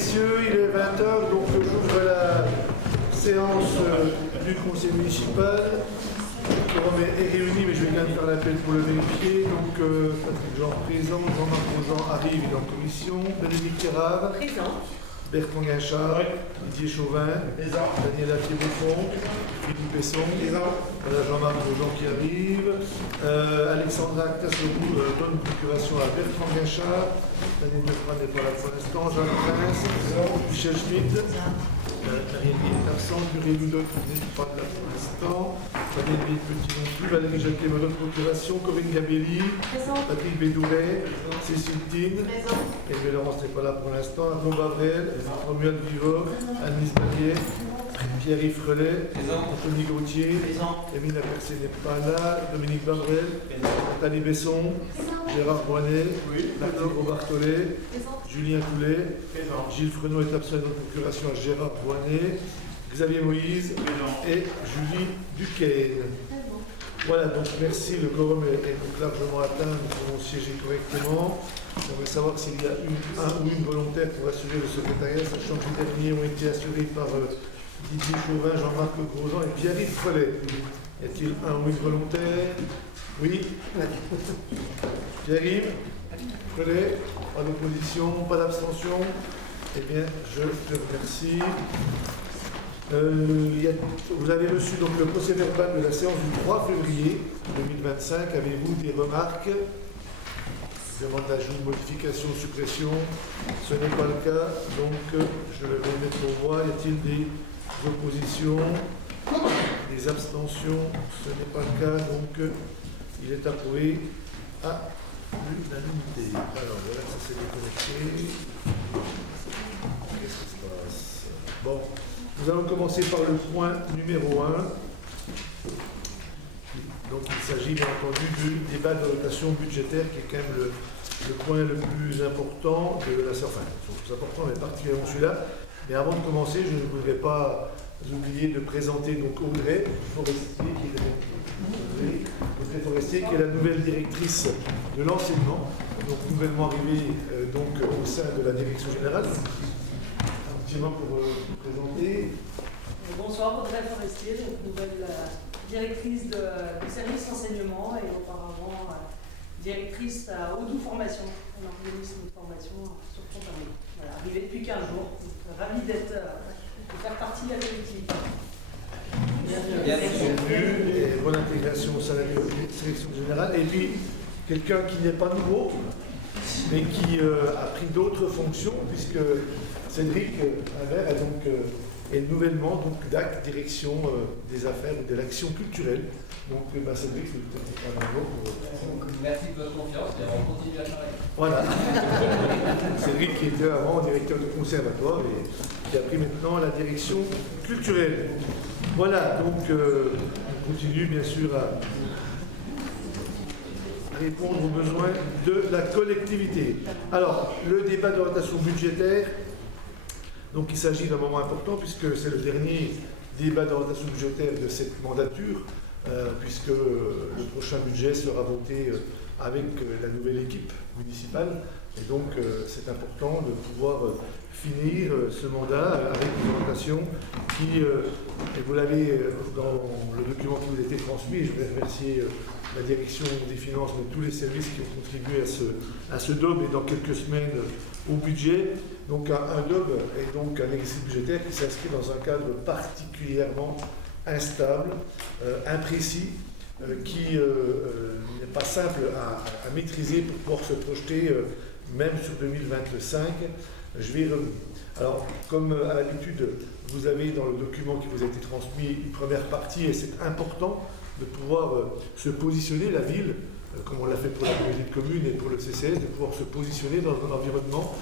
messieurs, il est 20 h, donc j'ouvre la séance du conseil municipal. Le quorum est réuni, mais je vais bien faire l'appel pour le vérifier. Donc, Patrick Jean présent, Jean-Marc Rosan arrive, il est en commission. Bénédicte Terrard. Présent. Bertrand Guinchard. Didier Chauvin. Présent. Daniela Thibault-Font. Philippe Besson. Voilà Jean-Marc Rosan qui arrive. Alexandra Tasserou donne procuration à Bertrand Guinchard. Daniel Defran n'est pas là pour l'instant. Jean Prince. Michel Schmitt. Marielle est absente, Muriel Ludot n'est pas là pour l'instant, Valérie Petit non plus, Valérie Jacquet me donne procuration, Corinne Gabelli, Patrick Bédouret, Cécile Tine, Hervé Laurence n'est pas là pour l'instant, Arnaud Bavrel, Romuald Vivot, Annelise Baguet, Pierre-Yves Frelet, Anthony Gauthier, Émile Apercé n'est pas là, Dominique Bavrel, Nathalie Besson, Gérard Boinet, Martine Robartolet, Julien Coulet, Gilles Frenot est absent de notre procuration à Gérard Boinet, Xavier Moïse et Julie Duquesne. Voilà, donc merci, le quorum est donc largement atteint, nous pouvons siéger correctement. On va savoir s'il y a un ou une volontaire pour assurer le secrétariat, sachant que les derniers ont été assurés par Didier Chauvin, Jean-Marc Grosan et Pierre-Yves Frelet. Y a-t-il un ou une volontaire? Oui. Pierre-Yves Frelet, pas d'opposition, pas d'abstention. Eh bien, je te remercie. Vous avez reçu donc le procès verbal de la séance du 3 février 2025. Avez-vous des remarques? Demande d'ajout, modification, suppression. Ce n'est pas le cas, donc je vais mettre au voie. Y a-t-il des oppositions? Des abstentions? Ce n'est pas le cas, donc il est approuvé à l'unanimité. Alors voilà, ça s'est déconnecté. Qu'est-ce qui se passe? Bon, nous allons commencer par le point numéro 1. Donc il s'agit bien entendu du débat de dotation budgétaire qui est quand même le point le plus important de la séance. Enfin, le plus important, mais particulièrement celui-là. Mais avant de commencer, je ne voudrais pas oublier de présenter donc Audrey Forestier, qui est la nouvelle directrice de l'enseignement, donc nouvellement arrivée donc au sein de la direction générale. Un petit mot pour vous présenter. Bonsoir, Audrey Forestier, nouvelle directrice du service enseignement et auparavant directrice à Odoo Formation, un organisme de formation sur Pontarlier. Voilà, arrivée depuis 15 jours, ravie de faire partie de la collectivité. Bienvenue et bonne intégration au sein de la sélection générale. Et puis, quelqu'un qui n'est pas nouveau, mais qui a pris d'autres fonctions, puisque Cédric Invert est donc nouvellement donc, DAC, direction des affaires et de l'action culturelle. Donc, Cédric, c'est peut-être un mot pour. Merci de votre confiance et on continue à travailler. Voilà. Cédric qui était avant directeur de conservatoire et qui a pris maintenant la direction culturelle. Voilà, donc on continue bien sûr à répondre aux besoins de la collectivité. Alors, le débat d'orientation budgétaire, donc il s'agit d'un moment important puisque c'est le dernier débat d'orientation budgétaire de cette mandature, puisque le prochain budget sera voté avec la nouvelle équipe municipale. Et donc, c'est important de pouvoir finir ce mandat avec une orientation qui, et vous l'avez dans le document qui vous a été transmis, je vais remercier la direction des finances, mais tous les services qui ont contribué à ce DOB et dans quelques semaines au budget. Donc, un DOB est donc un exercice budgétaire qui s'inscrit dans un cadre particulièrement instable, imprécis, qui n'est pas simple à maîtriser pour pouvoir se projeter même sur 2025. Je vais y revenir. Alors, comme à l'habitude, vous avez dans le document qui vous a été transmis une première partie, et c'est important de pouvoir se positionner, la ville, comme on l'a fait pour la communauté de communes et pour le CCS, de pouvoir se positionner dans un environnement,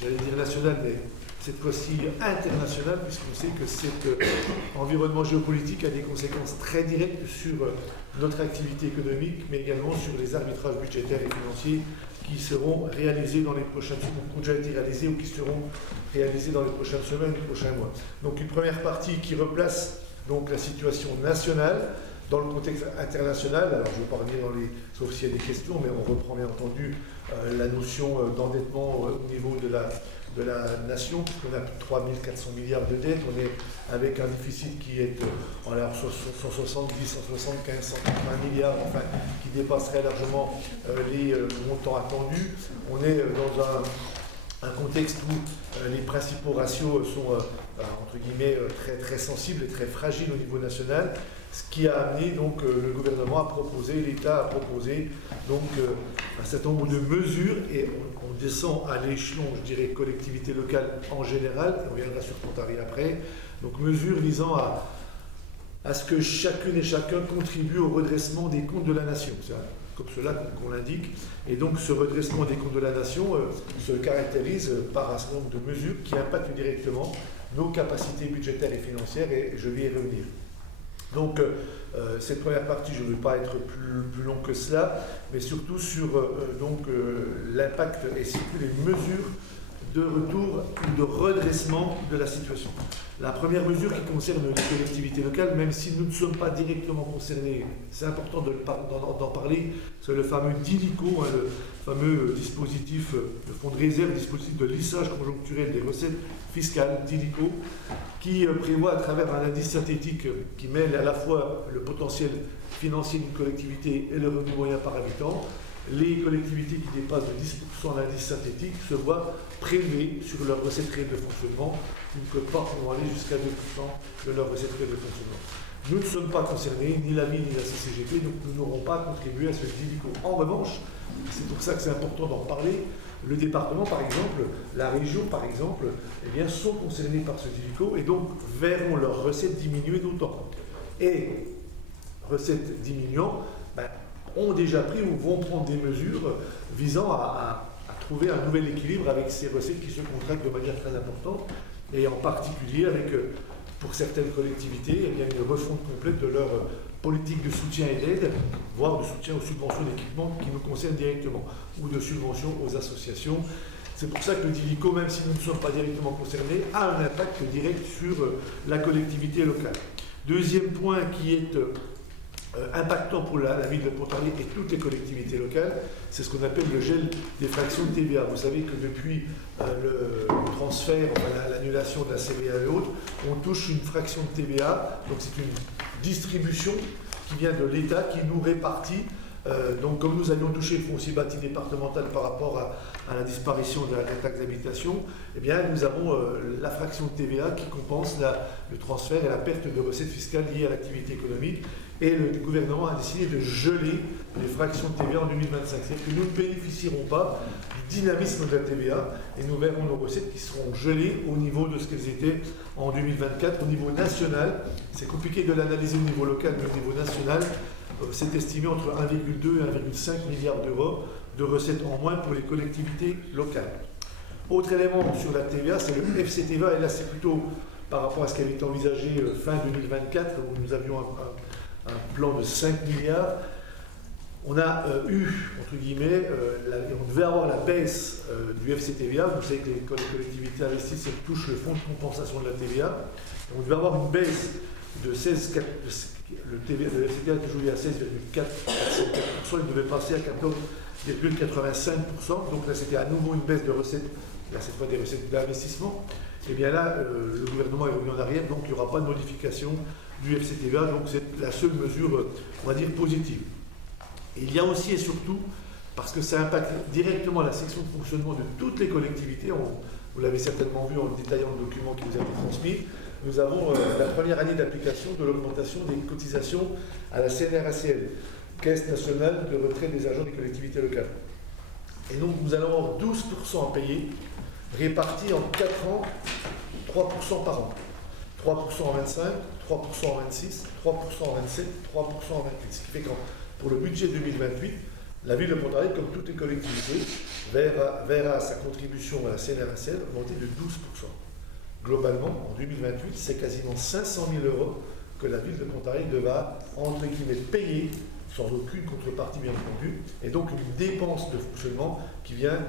j'allais dire national, mais cette fois-ci international, puisqu'on sait que cet environnement géopolitique a des conséquences très directes sur notre activité économique, mais également sur les arbitrages budgétaires et financiers qui seront réalisés dans les prochaines semaines, qui ont déjà été réalisés ou qui seront réalisés dans les prochaines semaines, les prochains mois. Donc une première partie qui replace donc la situation nationale Dans le contexte international, alors je ne vais pas revenir sauf s'il y a des questions, mais on reprend bien entendu la notion d'endettement au niveau de la nation, puisqu'on a plus de 3 400 milliards de dettes, on est avec un déficit qui est en 170, 175, 180 milliards, enfin, qui dépasserait largement les montants attendus. On est dans un contexte où les principaux ratios sont, entre guillemets, très, très sensibles et très fragiles au niveau national, ce qui a amené donc le gouvernement à proposer, l'État a proposé donc un certain nombre de mesures, et on descend à l'échelon, je dirais, collectivité locale en général, et on reviendra sur Pontarlier après, donc mesures visant à ce que chacune et chacun contribue au redressement des comptes de la nation. C'est comme cela qu'on l'indique. Et donc ce redressement des comptes de la nation se caractérise par un certain nombre de mesures qui impactent directement nos capacités budgétaires et financières, et je vais y revenir. Donc cette première partie, je ne vais pas être plus long que cela, mais surtout sur l'impact et surtout les mesures de retour ou de redressement de la situation. La première mesure qui concerne les collectivités locales, même si nous ne sommes pas directement concernés, c'est important d'en parler, c'est le fameux DILICO, le fameux dispositif, le fonds de réserve, dispositif de lissage conjoncturel des recettes fiscales, DILICO, qui prévoit à travers un indice synthétique qui mêle à la fois le potentiel financier d'une collectivité et le revenu moyen par habitant. Les collectivités qui dépassent de 10% l'indice synthétique se voient prélever sur leurs recettes réelles de fonctionnement une quote-part pouvant aller jusqu'à 2% de leurs recettes réelles de fonctionnement. Nous ne sommes pas concernés, ni la ville ni la CCGP, donc nous n'aurons pas contribué à ce DILICO. En revanche, c'est pour ça que c'est important d'en parler, le département par exemple, la région par exemple, eh bien, sont concernés par ce DILICO et donc verront leurs recettes diminuer d'autant. Et recettes diminuant, ont déjà pris ou vont prendre des mesures visant à trouver un nouvel équilibre avec ces recettes qui se contractent de manière très importante, et en particulier avec, pour certaines collectivités, eh bien, une refonte complète de leur politique de soutien et d'aide, voire de soutien aux subventions d'équipement qui nous concernent directement, ou de subventions aux associations. C'est pour ça que le DILICO, même si nous ne sommes pas directement concernés, a un impact direct sur la collectivité locale. Deuxième point qui est impactant pour la ville de Pontarlier et toutes les collectivités locales, c'est ce qu'on appelle le gel des fractions de TVA. Vous savez que depuis le transfert, l'annulation de la CVA et autres, on touche une fraction de TVA, donc c'est une distribution qui vient de l'État qui nous répartit. Donc comme nous avions touché le foncier bâti départemental par rapport à la disparition de la taxe d'habitation, eh bien nous avons la fraction de TVA qui compense le transfert et la perte de recettes fiscales liées à l'activité économique. Et le gouvernement a décidé de geler les fractions de TVA en 2025. C'est-à-dire que nous ne bénéficierons pas du dynamisme de la TVA et nous verrons nos recettes qui seront gelées au niveau de ce qu'elles étaient en 2024. Au niveau national, c'est compliqué de l'analyser au niveau local, mais au niveau national, c'est estimé entre 1,2 et 1,5 milliard d'euros de recettes en moins pour les collectivités locales. Autre élément sur la TVA, c'est le FCTVA, et là c'est plutôt par rapport à ce qui avait été envisagé fin 2024, où nous avions un plan de 5 milliards. On a eu, entre guillemets, on devait avoir la baisse du FCTVA. Vous savez que les collectivités investissent et touchent le fonds de compensation de la TVA. On devait avoir une baisse de 16,4%. Le FCTVA est toujours à 16,4%. Il devait passer à 14,85%. Donc là, c'était à nouveau une baisse de recettes, là, cette fois des recettes d'investissement. Et bien là, le gouvernement est revenu en arrière, donc il n'y aura pas de modification du FCTVA, donc c'est la seule mesure, on va dire, positive. Et il y a aussi et surtout, parce que ça impacte directement la section de fonctionnement de toutes les collectivités, vous l'avez certainement vu en détaillant le document qui vous a été transmis, nous avons la première année d'application de l'augmentation des cotisations à la CNRACL, Caisse nationale de retraite des agents des collectivités locales. Et donc nous allons avoir 12% à payer, répartis en 4 ans, 3% par an. 3% en 25, 3% en 26, 3% en 27, 3% en 28. Ce qui fait que pour le budget 2028, la ville de Pontarlier, comme toutes les collectivités, verra sa contribution à la CNRACL augmenter de 12%. Globalement, en 2028, c'est quasiment 500 000 euros que la ville de Pontarlier devra, entre guillemets, payer, sans aucune contrepartie bien entendu, et donc une dépense de fonctionnement qui vient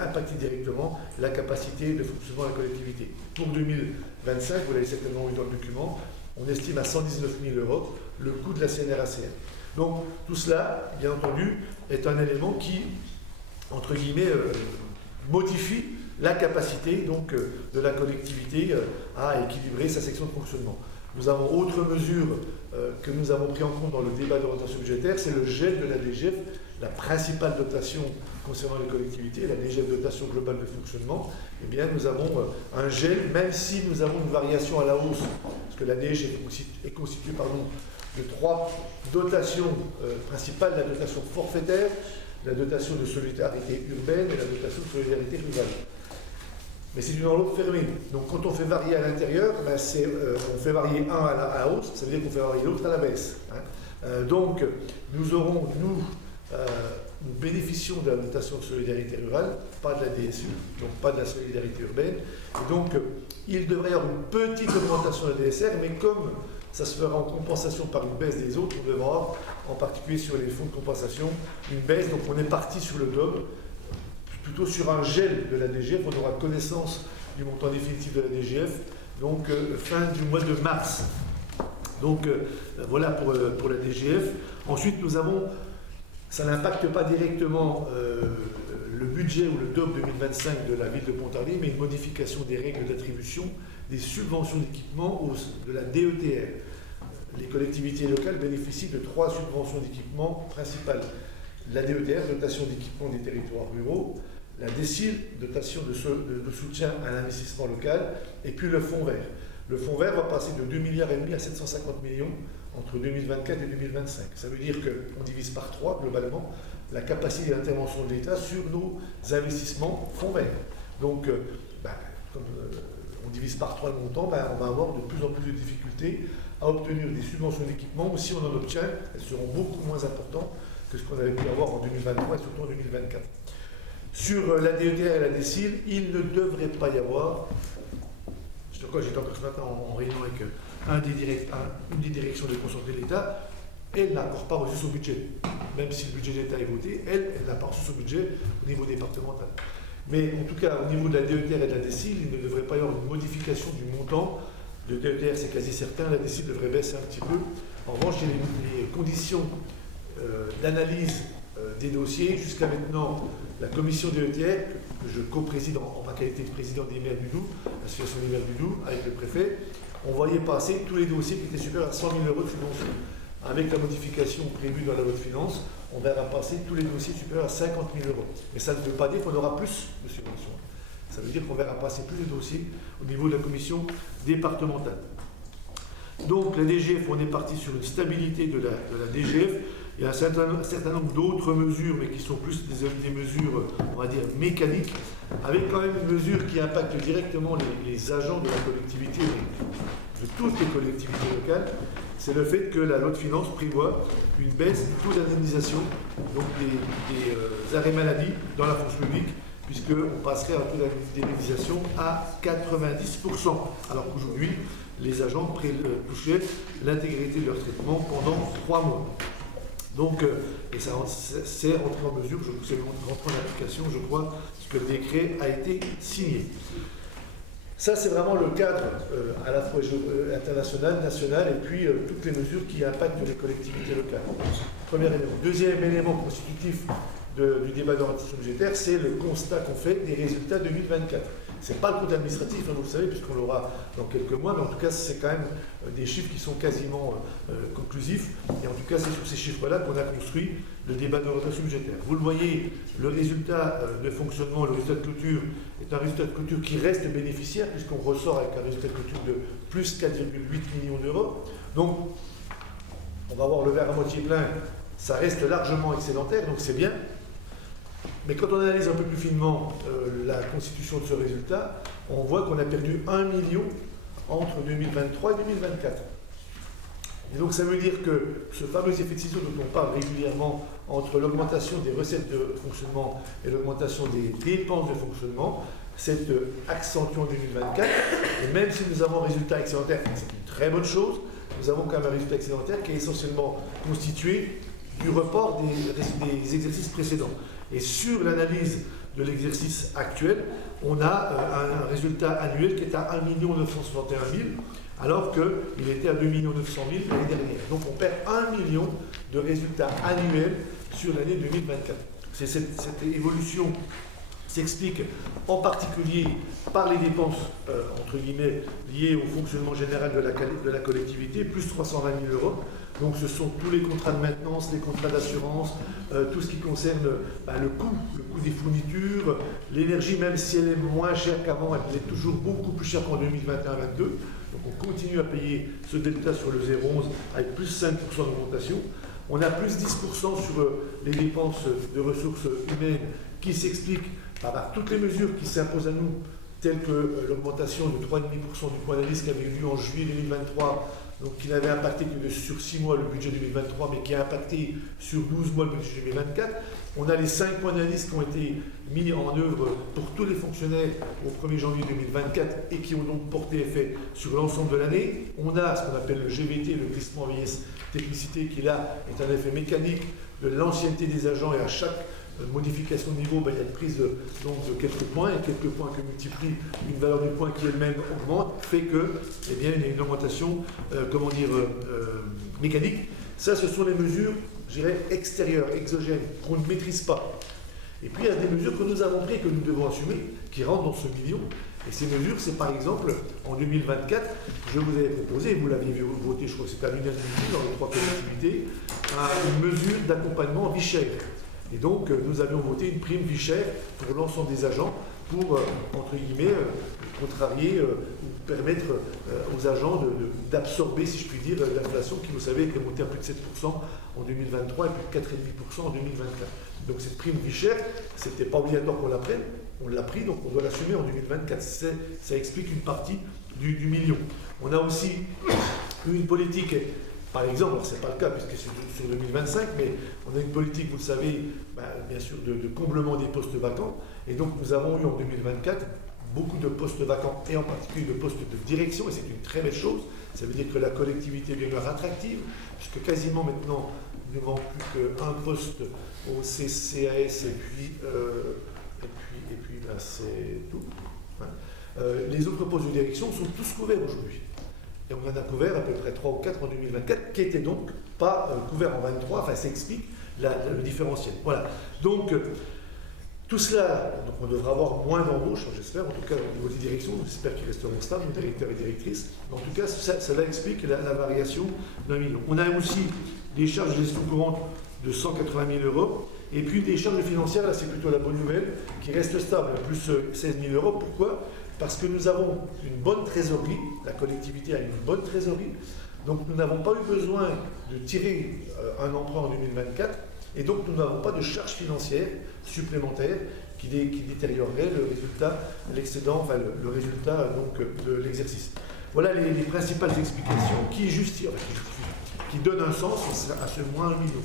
impacter directement la capacité de fonctionnement de la collectivité. Pour 2025, vous l'avez certainement vu dans le document, on estime à 119 000 euros le coût de la CNRACL. Donc tout cela, bien entendu, est un élément qui, entre guillemets, modifie la capacité donc, de la collectivité à équilibrer sa section de fonctionnement. Nous avons autre mesure que nous avons pris en compte dans le débat d'orientation budgétaire, c'est le gel de la DGF, la principale dotation concernant les collectivités, la DGF dotation globale de fonctionnement. Eh bien, nous avons un gel, même si nous avons une variation à la hausse, parce que la DGF est constituée de 3 dotations principales, la dotation forfaitaire, la dotation de solidarité urbaine et la dotation de solidarité rurale. Mais c'est une enveloppe fermée. Donc quand on fait varier à l'intérieur, ben on fait varier un à la hausse, ça veut dire qu'on fait varier l'autre à la baisse. Donc nous aurons, nous bénéficions de la dotation de solidarité rurale, pas de la DSU, donc pas de la solidarité urbaine. Et donc il devrait y avoir une petite augmentation de la DSR, mais comme ça se fera en compensation par une baisse des autres, on devra avoir, en particulier sur les fonds de compensation, une baisse. Donc on est parti sur le double, plutôt sur un gel de la DGF. On aura connaissance du montant définitif de la DGF, donc fin du mois de mars. Donc voilà pour la DGF. Ensuite, nous avons, ça n'impacte pas directement le budget ou le DOP 2025 de la ville de Pontarlier, mais une modification des règles d'attribution des subventions d'équipement de la DETR. Les collectivités locales bénéficient de 3 subventions d'équipement principales. La DETR, dotation d'équipement des territoires ruraux, la DECIL, dotation de soutien à l'investissement local, et puis le fonds vert. Le fonds vert va passer de 2,5 milliards à 750 millions entre 2024 et 2025. Ça veut dire qu'on divise par 3 globalement la capacité d'intervention de l'État sur nos investissements fonds verts. Donc, comme on divise par 3 le montant, on va avoir de plus en plus de difficultés à obtenir des subventions d'équipement, ou si on en obtient, elles seront beaucoup moins importantes que ce qu'on avait pu avoir en 2023 et surtout en 2024. Sur la DETR et la DECIL, il ne devrait pas y avoir, j'étais encore ce matin en réunion avec une des directions de concentré de l'État, elle n'a encore pas reçu son budget. Même si le budget de l'État est voté, elle n'a pas reçu son budget au niveau départemental. Mais en tout cas, au niveau de la DETR et de la DECIL, il ne devrait pas y avoir une modification du montant. De DETR, c'est quasi certain, la DECIL devrait baisser un petit peu. En revanche, il y a les conditions d'analyse des dossiers. Jusqu'à maintenant, la commission DETR, que je co-préside en ma qualité de président des maires du Doubs, l'association des maires du Doubs, avec le préfet, on voyait passer tous les dossiers qui étaient supérieurs à 100 000 euros de subvention. Avec la modification prévue dans la loi de finances, on verra passer tous les dossiers supérieurs à 50 000 euros. Mais ça ne veut pas dire qu'on aura plus de subventions. Ça veut dire qu'on verra passer plus de dossiers au niveau de la commission départementale. Donc la DGF, on est parti sur une stabilité de la DGF. Il y a un certain nombre d'autres mesures, mais qui sont plus des mesures, on va dire, mécaniques, avec quand même une mesure qui impacte directement les agents de la collectivité, de toutes les collectivités locales. C'est le fait que la loi de finances prévoit une baisse du taux d'indemnisation, donc des arrêts maladie dans la fonction publique, puisqu'on passerait un taux d'indemnisation à 90%, alors qu'aujourd'hui, les agents touchaient l'intégralité de leur traitement pendant 3 mois. Donc, et ça c'est rentré en mesure, c'est rentré en application, je crois, puisque le décret a été signé. Ça, c'est vraiment le cadre à la fois international, national, et puis toutes les mesures qui impactent les collectivités locales. Premier élément. Deuxième élément constitutif du débat d'orientation budgétaire, c'est le constat qu'on fait des résultats 2024. Ce n'est pas le compte administratif, vous le savez, puisqu'on l'aura dans quelques mois, mais en tout cas, c'est quand même des chiffres qui sont quasiment conclusifs. Et en tout cas, c'est sur ces chiffres-là qu'on a construit le débat d'orientation budgétaire. Vous le voyez, le résultat de fonctionnement, le résultat de clôture, est un résultat de clôture qui reste bénéficiaire, puisqu'on ressort avec un résultat de clôture de plus 4,8 millions d'euros. Donc, on va voir le verre à moitié plein, ça reste largement excédentaire, donc c'est bien. Mais quand on analyse un peu plus finement la constitution de ce résultat, on voit qu'on a perdu 1 million entre 2023 et 2024. Et donc ça veut dire que ce fameux effet de ciseau dont on parle régulièrement entre l'augmentation des recettes de fonctionnement et l'augmentation des dépenses de fonctionnement, s'est accentué en 2024. Et même si nous avons un résultat excédentaire, c'est une très bonne chose, nous avons quand même un résultat excédentaire qui est essentiellement constitué du report des exercices précédents. Et sur l'analyse de l'exercice actuel, on a un résultat annuel qui est à 1 961 000, alors qu'il était à 2 900 000 l'année dernière. Donc on perd 1 million de résultats annuels sur l'année 2024. Cette évolution s'explique en particulier par les dépenses, entre guillemets, liées au fonctionnement général de la collectivité, plus 320 000 €. Donc ce sont tous les contrats de maintenance, les contrats d'assurance, tout ce qui concerne le coût des fournitures, l'énergie, même si elle est moins chère qu'avant, elle est toujours beaucoup plus chère qu'en 2021-22. Donc on continue à payer ce delta sur le 0,11 avec plus 5% d'augmentation. On a plus 10% sur les dépenses de ressources humaines qui s'expliquent par toutes les mesures qui s'imposent à nous, telles que l'augmentation de 3,5% du point d'indice qui avait eu lieu en juillet 2023, donc qui n'avait impacté que sur 6 mois le budget 2023, mais qui a impacté sur 12 mois le budget 2024. On a les 5 points d'indice qui ont été mis en œuvre pour tous les fonctionnaires au 1er janvier 2024 et qui ont donc porté effet sur l'ensemble de l'année. On a ce qu'on appelle le GVT, le glissement vieillesse technicité, qui là est un effet mécanique de l'ancienneté des agents, et à chaque modification de niveau, il y a une prise de quelques points, et quelques points que multiplie une valeur du point qui elle-même augmente, fait que, il y a une augmentation, mécanique. Ça, ce sont les mesures, je dirais, extérieures, exogènes, qu'on ne maîtrise pas. Et puis, il y a des mesures que nous avons prises et que nous devons assumer, qui rentrent dans ce million. Et ces mesures, c'est par exemple, en 2024, je vous avais proposé, et vous l'aviez voté, je crois que c'était à l'unanimité dans les 3 collectivités, une mesure d'accompagnement vie chère. Et donc, nous avions voté une prime vie chère pour l'ensemble des agents pour, entre guillemets, contrarier ou permettre aux agents d'absorber, si je puis dire, l'inflation qui, vous savez, était montée à plus de 7% en 2023 et plus de 4,5% en 2024. Donc cette prime vie chère, ce n'était pas obligatoire qu'on la prenne, on l'a pris, donc on doit l'assumer en 2024. Ça explique une partie du million. On a aussi eu une politique. Par exemple, alors ce n'est pas le cas puisque c'est sur 2025, mais on a une politique, vous le savez, bien sûr, de comblement des postes vacants. Et donc nous avons eu en 2024 beaucoup de postes vacants, et en particulier de postes de direction, et c'est une très belle chose. Ça veut dire que la collectivité devient attractive, puisque quasiment maintenant, il ne manque plus qu'un poste au CCAS, et puis là, c'est tout. Les autres postes de direction sont tous couverts aujourd'hui. Et on en a couvert à peu près 3 ou 4 en 2024, qui n'étaient donc pas couverts en 2023. Enfin, ça explique le différentiel. Voilà. Donc, tout cela, donc on devra avoir moins d'embauches, j'espère, en tout cas au niveau des directions. J'espère qu'ils resteront stables, les directeurs et directrices. Mais en tout cas, cela explique la variation d'1 million. On a aussi des charges de gestion courante de 180 000 €. Et puis des charges financières, là c'est plutôt la bonne nouvelle, qui restent stables, plus 16 000 €. Pourquoi ? Parce que nous avons une bonne trésorerie, la collectivité a une bonne trésorerie, donc nous n'avons pas eu besoin de tirer un emprunt en 2024, et donc nous n'avons pas de charges financières supplémentaires qui détériorerait le résultat, l'excédent, enfin le résultat donc, de l'exercice. Voilà les principales explications qui donnent un sens à ce moins 1 million.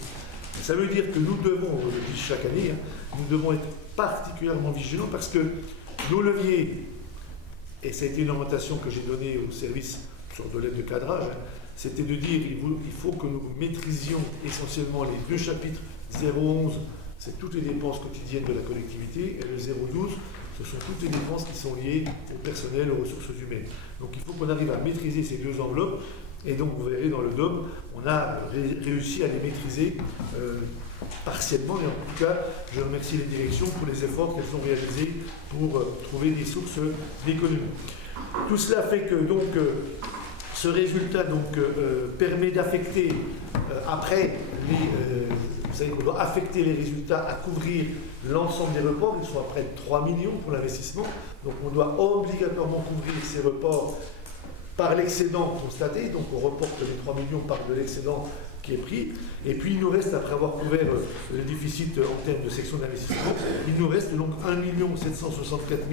Ça veut dire que nous devons, on le dit chaque année, nous devons être particulièrement vigilants parce que nos leviers, et ça a été une orientation que j'ai donnée au service sur de l'aide de cadrage, c'était de dire qu'il faut que nous maîtrisions essentiellement les 2 chapitres 0,11, c'est toutes les dépenses quotidiennes de la collectivité, et le 0,12, ce sont toutes les dépenses qui sont liées au personnel, aux ressources humaines. Donc il faut qu'on arrive à maîtriser ces 2 enveloppes, et donc vous verrez dans le DOM, on a réussi à les maîtriser partiellement, et en tout cas, je remercie les directions pour les efforts qu'elles ont réalisés pour trouver des sources d'économie. Tout cela fait que donc ce résultat permet d'affecter après vous savez qu'on doit affecter les résultats à couvrir l'ensemble des reports, ils sont à près de 3 millions pour l'investissement, donc on doit obligatoirement couvrir ces reports par l'excédent constaté, donc on reporte les 3 millions par de l'excédent qui est pris, et puis il nous reste, après avoir couvert le déficit en termes de section d'investissement, il nous reste donc 1 764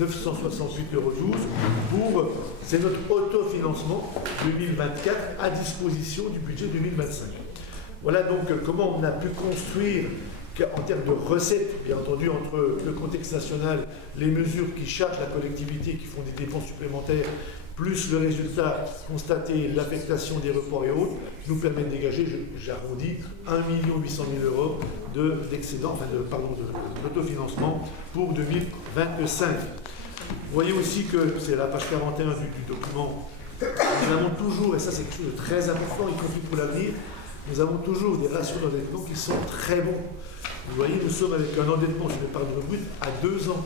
968,12 € pour, c'est notre autofinancement 2024 à disposition du budget 2025. Voilà donc comment on a pu construire, en termes de recettes, bien entendu, entre le contexte national, les mesures qui chargent la collectivité, qui font des dépenses supplémentaires, plus le résultat constaté, l'affectation des reports et autres, nous permet de dégager, j'arrondis, 1 800 000 € d'excédent, d'autofinancement pour 2025. Vous voyez aussi que, c'est la page 41 du document nous avons toujours, et ça c'est quelque chose de très important, y compris pour l'avenir, nous avons toujours des ratios d'endettement qui sont très bons. Vous voyez, nous sommes avec un endettement sur l'épargne brute à 2 ans.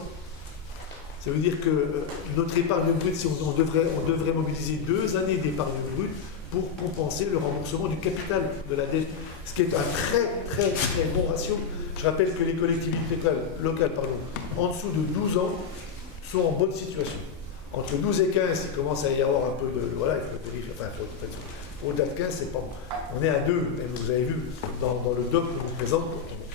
Ça veut dire que notre épargne brute, si on devrait mobiliser 2 années d'épargne brute pour compenser le remboursement du capital de la dette, ce qui est un très bon ratio. Je rappelle que les collectivités locales, en dessous de 12 ans, sont en bonne situation. Entre 12 et 15, il commence à y avoir un peu de... Voilà, il faut vérifier. Enfin, au-delà de 15, c'est pas bon. On est à 2, et vous avez vu, dans le doc que nous présente,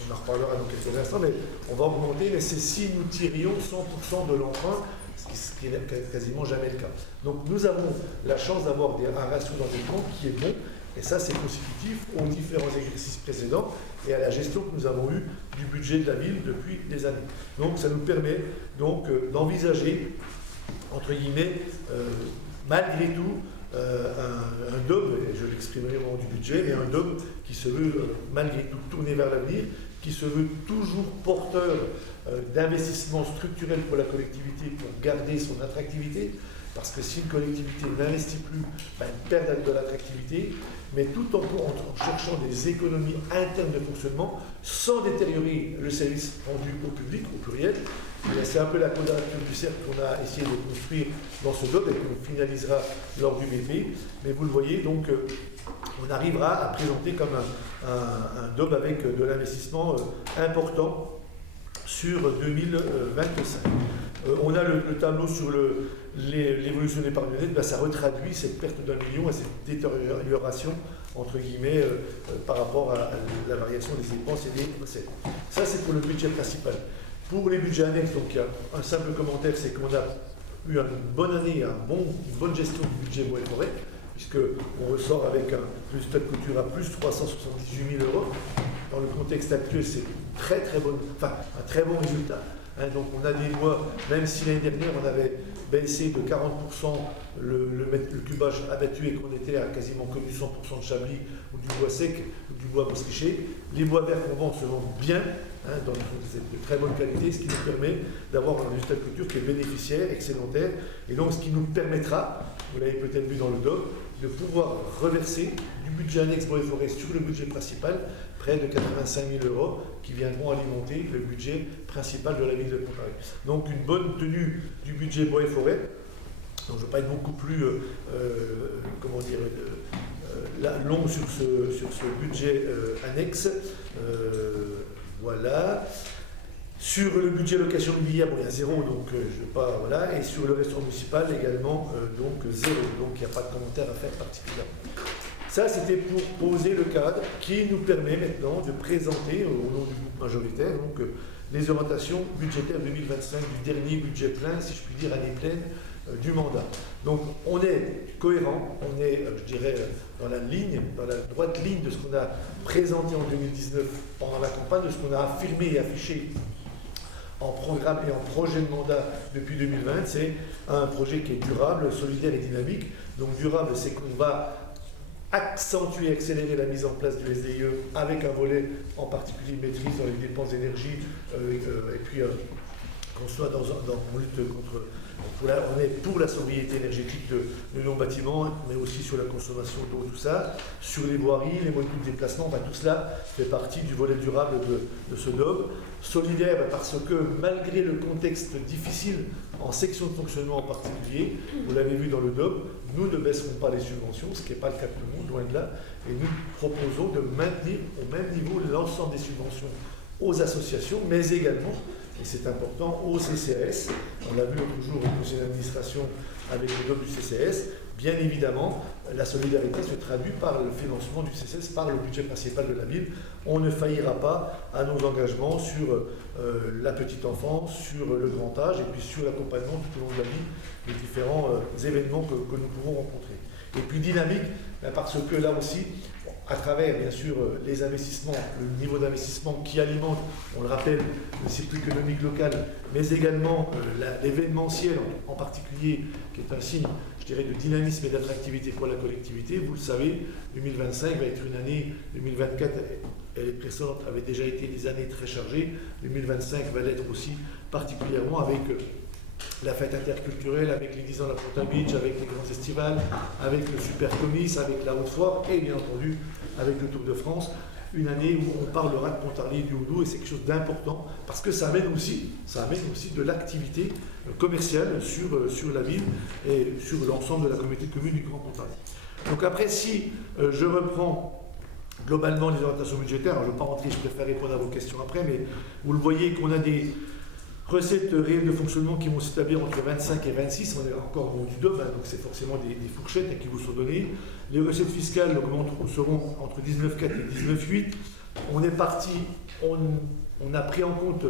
on en reparlera dans quelques instants, mais on va augmenter, mais c'est si nous tirions 100% de l'emprunt, ce qui n'est quasiment jamais le cas. Donc nous avons la chance d'avoir un ratio d'endettement qui est bon, et ça c'est consécutif aux différents exercices précédents et à la gestion que nous avons eue du budget de la ville depuis des années. Donc ça nous permet donc d'envisager, entre guillemets, malgré tout, un DOB, et je l'exprimerai au moment du budget, mais un DOB qui se veut malgré tout tourné vers l'avenir, qui se veut toujours porteur d'investissements structurels pour la collectivité pour garder son attractivité, parce que si une collectivité n'investit plus, elle perd de l'attractivité, mais tout en cherchant des économies internes de fonctionnement sans détériorer le service rendu au public, au pluriel. C'est un peu la quadrature du cercle qu'on a essayé de construire dans ce DOB et qu'on finalisera lors du BP. Mais vous le voyez, donc, on arrivera à présenter comme un DOB avec de l'investissement important sur 2025. On a le tableau sur l'évolution de l'épargne nette, ça retraduit cette perte d'1 million et cette détérioration, entre guillemets, par rapport à la variation des dépenses et des recettes. Ça, c'est pour le budget principal. Pour les budgets annexes, donc il y a un simple commentaire, c'est qu'on a eu une bonne année, une bonne gestion du budget bois et forêt, puisqu'on ressort avec un résultat de clôture à plus 378 000 €. Dans le contexte actuel, c'est un très bon résultat. Donc on a des mois, même si l'année dernière on avait baissé de 40% le cubage abattu et qu'on était à quasiment que du 100% de chablis ou du bois sec ou du bois bosqueché, les bois verts qu'on vend se vendent bien, dans de très bonne qualité, ce qui nous permet d'avoir un résultat de culture qui est bénéficiaire, excédentaire, et donc ce qui nous permettra, vous l'avez peut-être vu dans le doc, de pouvoir reverser du budget annexe bois et forêt sur le budget principal près de 85 000 € qui viendront alimenter le budget principal de la ville de Pont-Paris. Donc une bonne tenue du budget bois et forêt. Donc je ne veux pas être beaucoup plus long sur ce budget annexe. Voilà. Sur le budget location immobilière, il y a 0, donc je ne vais pas. Voilà. Et sur le restaurant municipal également, donc 0. Donc il n'y a pas de commentaire à faire particulièrement. Ça, c'était pour poser le cadre qui nous permet maintenant de présenter au nom du groupe majoritaire donc, les orientations budgétaires 2025 du dernier budget plein, si je puis dire, année pleine du mandat. Donc on est cohérent, on est, je dirais, dans la droite ligne de ce qu'on a présenté en 2019 pendant la campagne, de ce qu'on a affirmé et affiché en programme et en projet de mandat depuis 2020. C'est un projet qui est durable, solidaire et dynamique. Donc durable, c'est qu'on va accentuer, accélérer la mise en place du SDIE avec un volet en particulier maîtrise dans les dépenses d'énergie et puis qu'on soit dans lutte contre... on est pour la sobriété énergétique de nos bâtiments, mais aussi sur la consommation d'eau, tout ça, sur les voiries, les moyens de déplacement, tout cela fait partie du volet durable de ce DOB. Solidaire parce que malgré le contexte difficile en section de fonctionnement en particulier, vous l'avez vu dans le DOB, nous ne baisserons pas les subventions, ce qui n'est pas le cas de tout le monde, loin de là, et nous proposons de maintenir au même niveau l'ensemble des subventions aux associations, mais également, et c'est important, au CCAS. On l'a vu toujours au conseil d'administration avec le DOB du CCAS. Bien évidemment, la solidarité se traduit par le financement du CCAS, par le budget principal de la ville. On ne faillira pas à nos engagements sur la petite enfance, sur le grand âge et puis sur l'accompagnement tout au long de la vie des différents événements que nous pouvons rencontrer. Et puis dynamique, parce que là aussi, à travers bien sûr les investissements, le niveau d'investissement qui alimente, on le rappelle, le circuit économique local, mais également l'événementiel en particulier, qui est un signe, je dirais, de dynamisme et d'attractivité pour la collectivité. Vous le savez, 2025 va être une année, 2024 et les précédentes avaient déjà été des années très chargées, 2025 va l'être aussi particulièrement avec la fête interculturelle, avec les 10 ans de la Ponta Beach, avec les grands estivales, avec le Super Comice, avec la Haute Foire et bien entendu avec le Tour de France. Une année où on parlera de Pontarlier et du Houdou, et c'est quelque chose d'important parce que ça amène aussi de l'activité commerciale sur la ville et sur l'ensemble de la communauté de communes du Grand Pontarlier. Donc après, si je reprends globalement les orientations budgétaires, alors je ne vais pas rentrer, je préfère répondre à vos questions après, mais vous le voyez qu'on a des recettes réelles de fonctionnement qui vont s'établir entre 25 et 26, on est encore au du double, hein, donc c'est forcément des fourchettes qui vous sont données. Les recettes fiscales seront entre 19,4 et 19,8. On est parti, on a pris en compte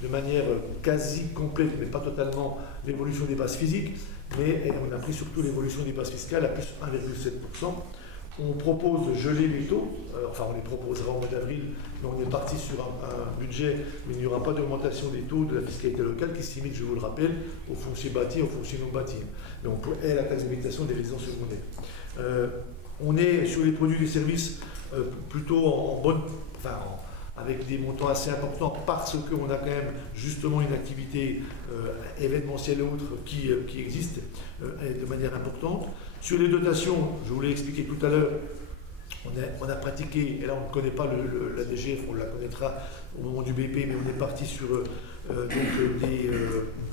de manière quasi complète, mais pas totalement, l'évolution des bases physiques, mais on a pris surtout l'évolution des bases fiscales à plus 1,7%. On propose de geler les taux, enfin on les proposera au mois d'avril, mais on est parti sur un budget où il n'y aura pas d'augmentation des taux de la fiscalité locale qui se limite, je vous le rappelle, aux fonciers bâtis, aux fonciers non bâtis. Donc, et la taxe d'habitation des résidences secondaires. On est sur les produits et les services plutôt en bonne, avec des montants assez importants parce qu'on a quand même justement une activité événementielle et autres qui existe de manière importante. Sur les dotations, je vous l'ai expliqué tout à l'heure, on a pratiqué, et là on ne connaît pas la DGF, on la connaîtra au moment du BP, mais on est parti sur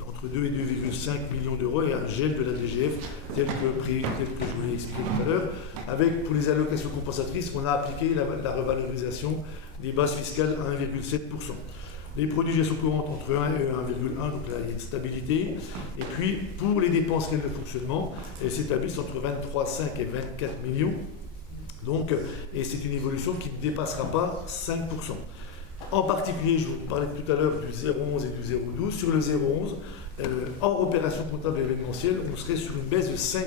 entre 2 et 2,5 millions d'euros et un gel de la DGF tel que je vous l'ai expliqué tout à l'heure. Avec, pour les allocations compensatrices, on a appliqué la revalorisation des bases fiscales à 1,7%. Les produits de gestion courante entre 1 et 1,1, donc là il y a une stabilité. Et puis pour les dépenses réelles de fonctionnement, elles s'établissent entre 23,5 et 24 millions. Donc, et c'est une évolution qui ne dépassera pas 5%. En particulier, je vous parlais tout à l'heure du 0,11 et du 0,12. Sur le 0,11, hors opération comptable événementielle, on serait sur une baisse de 5%.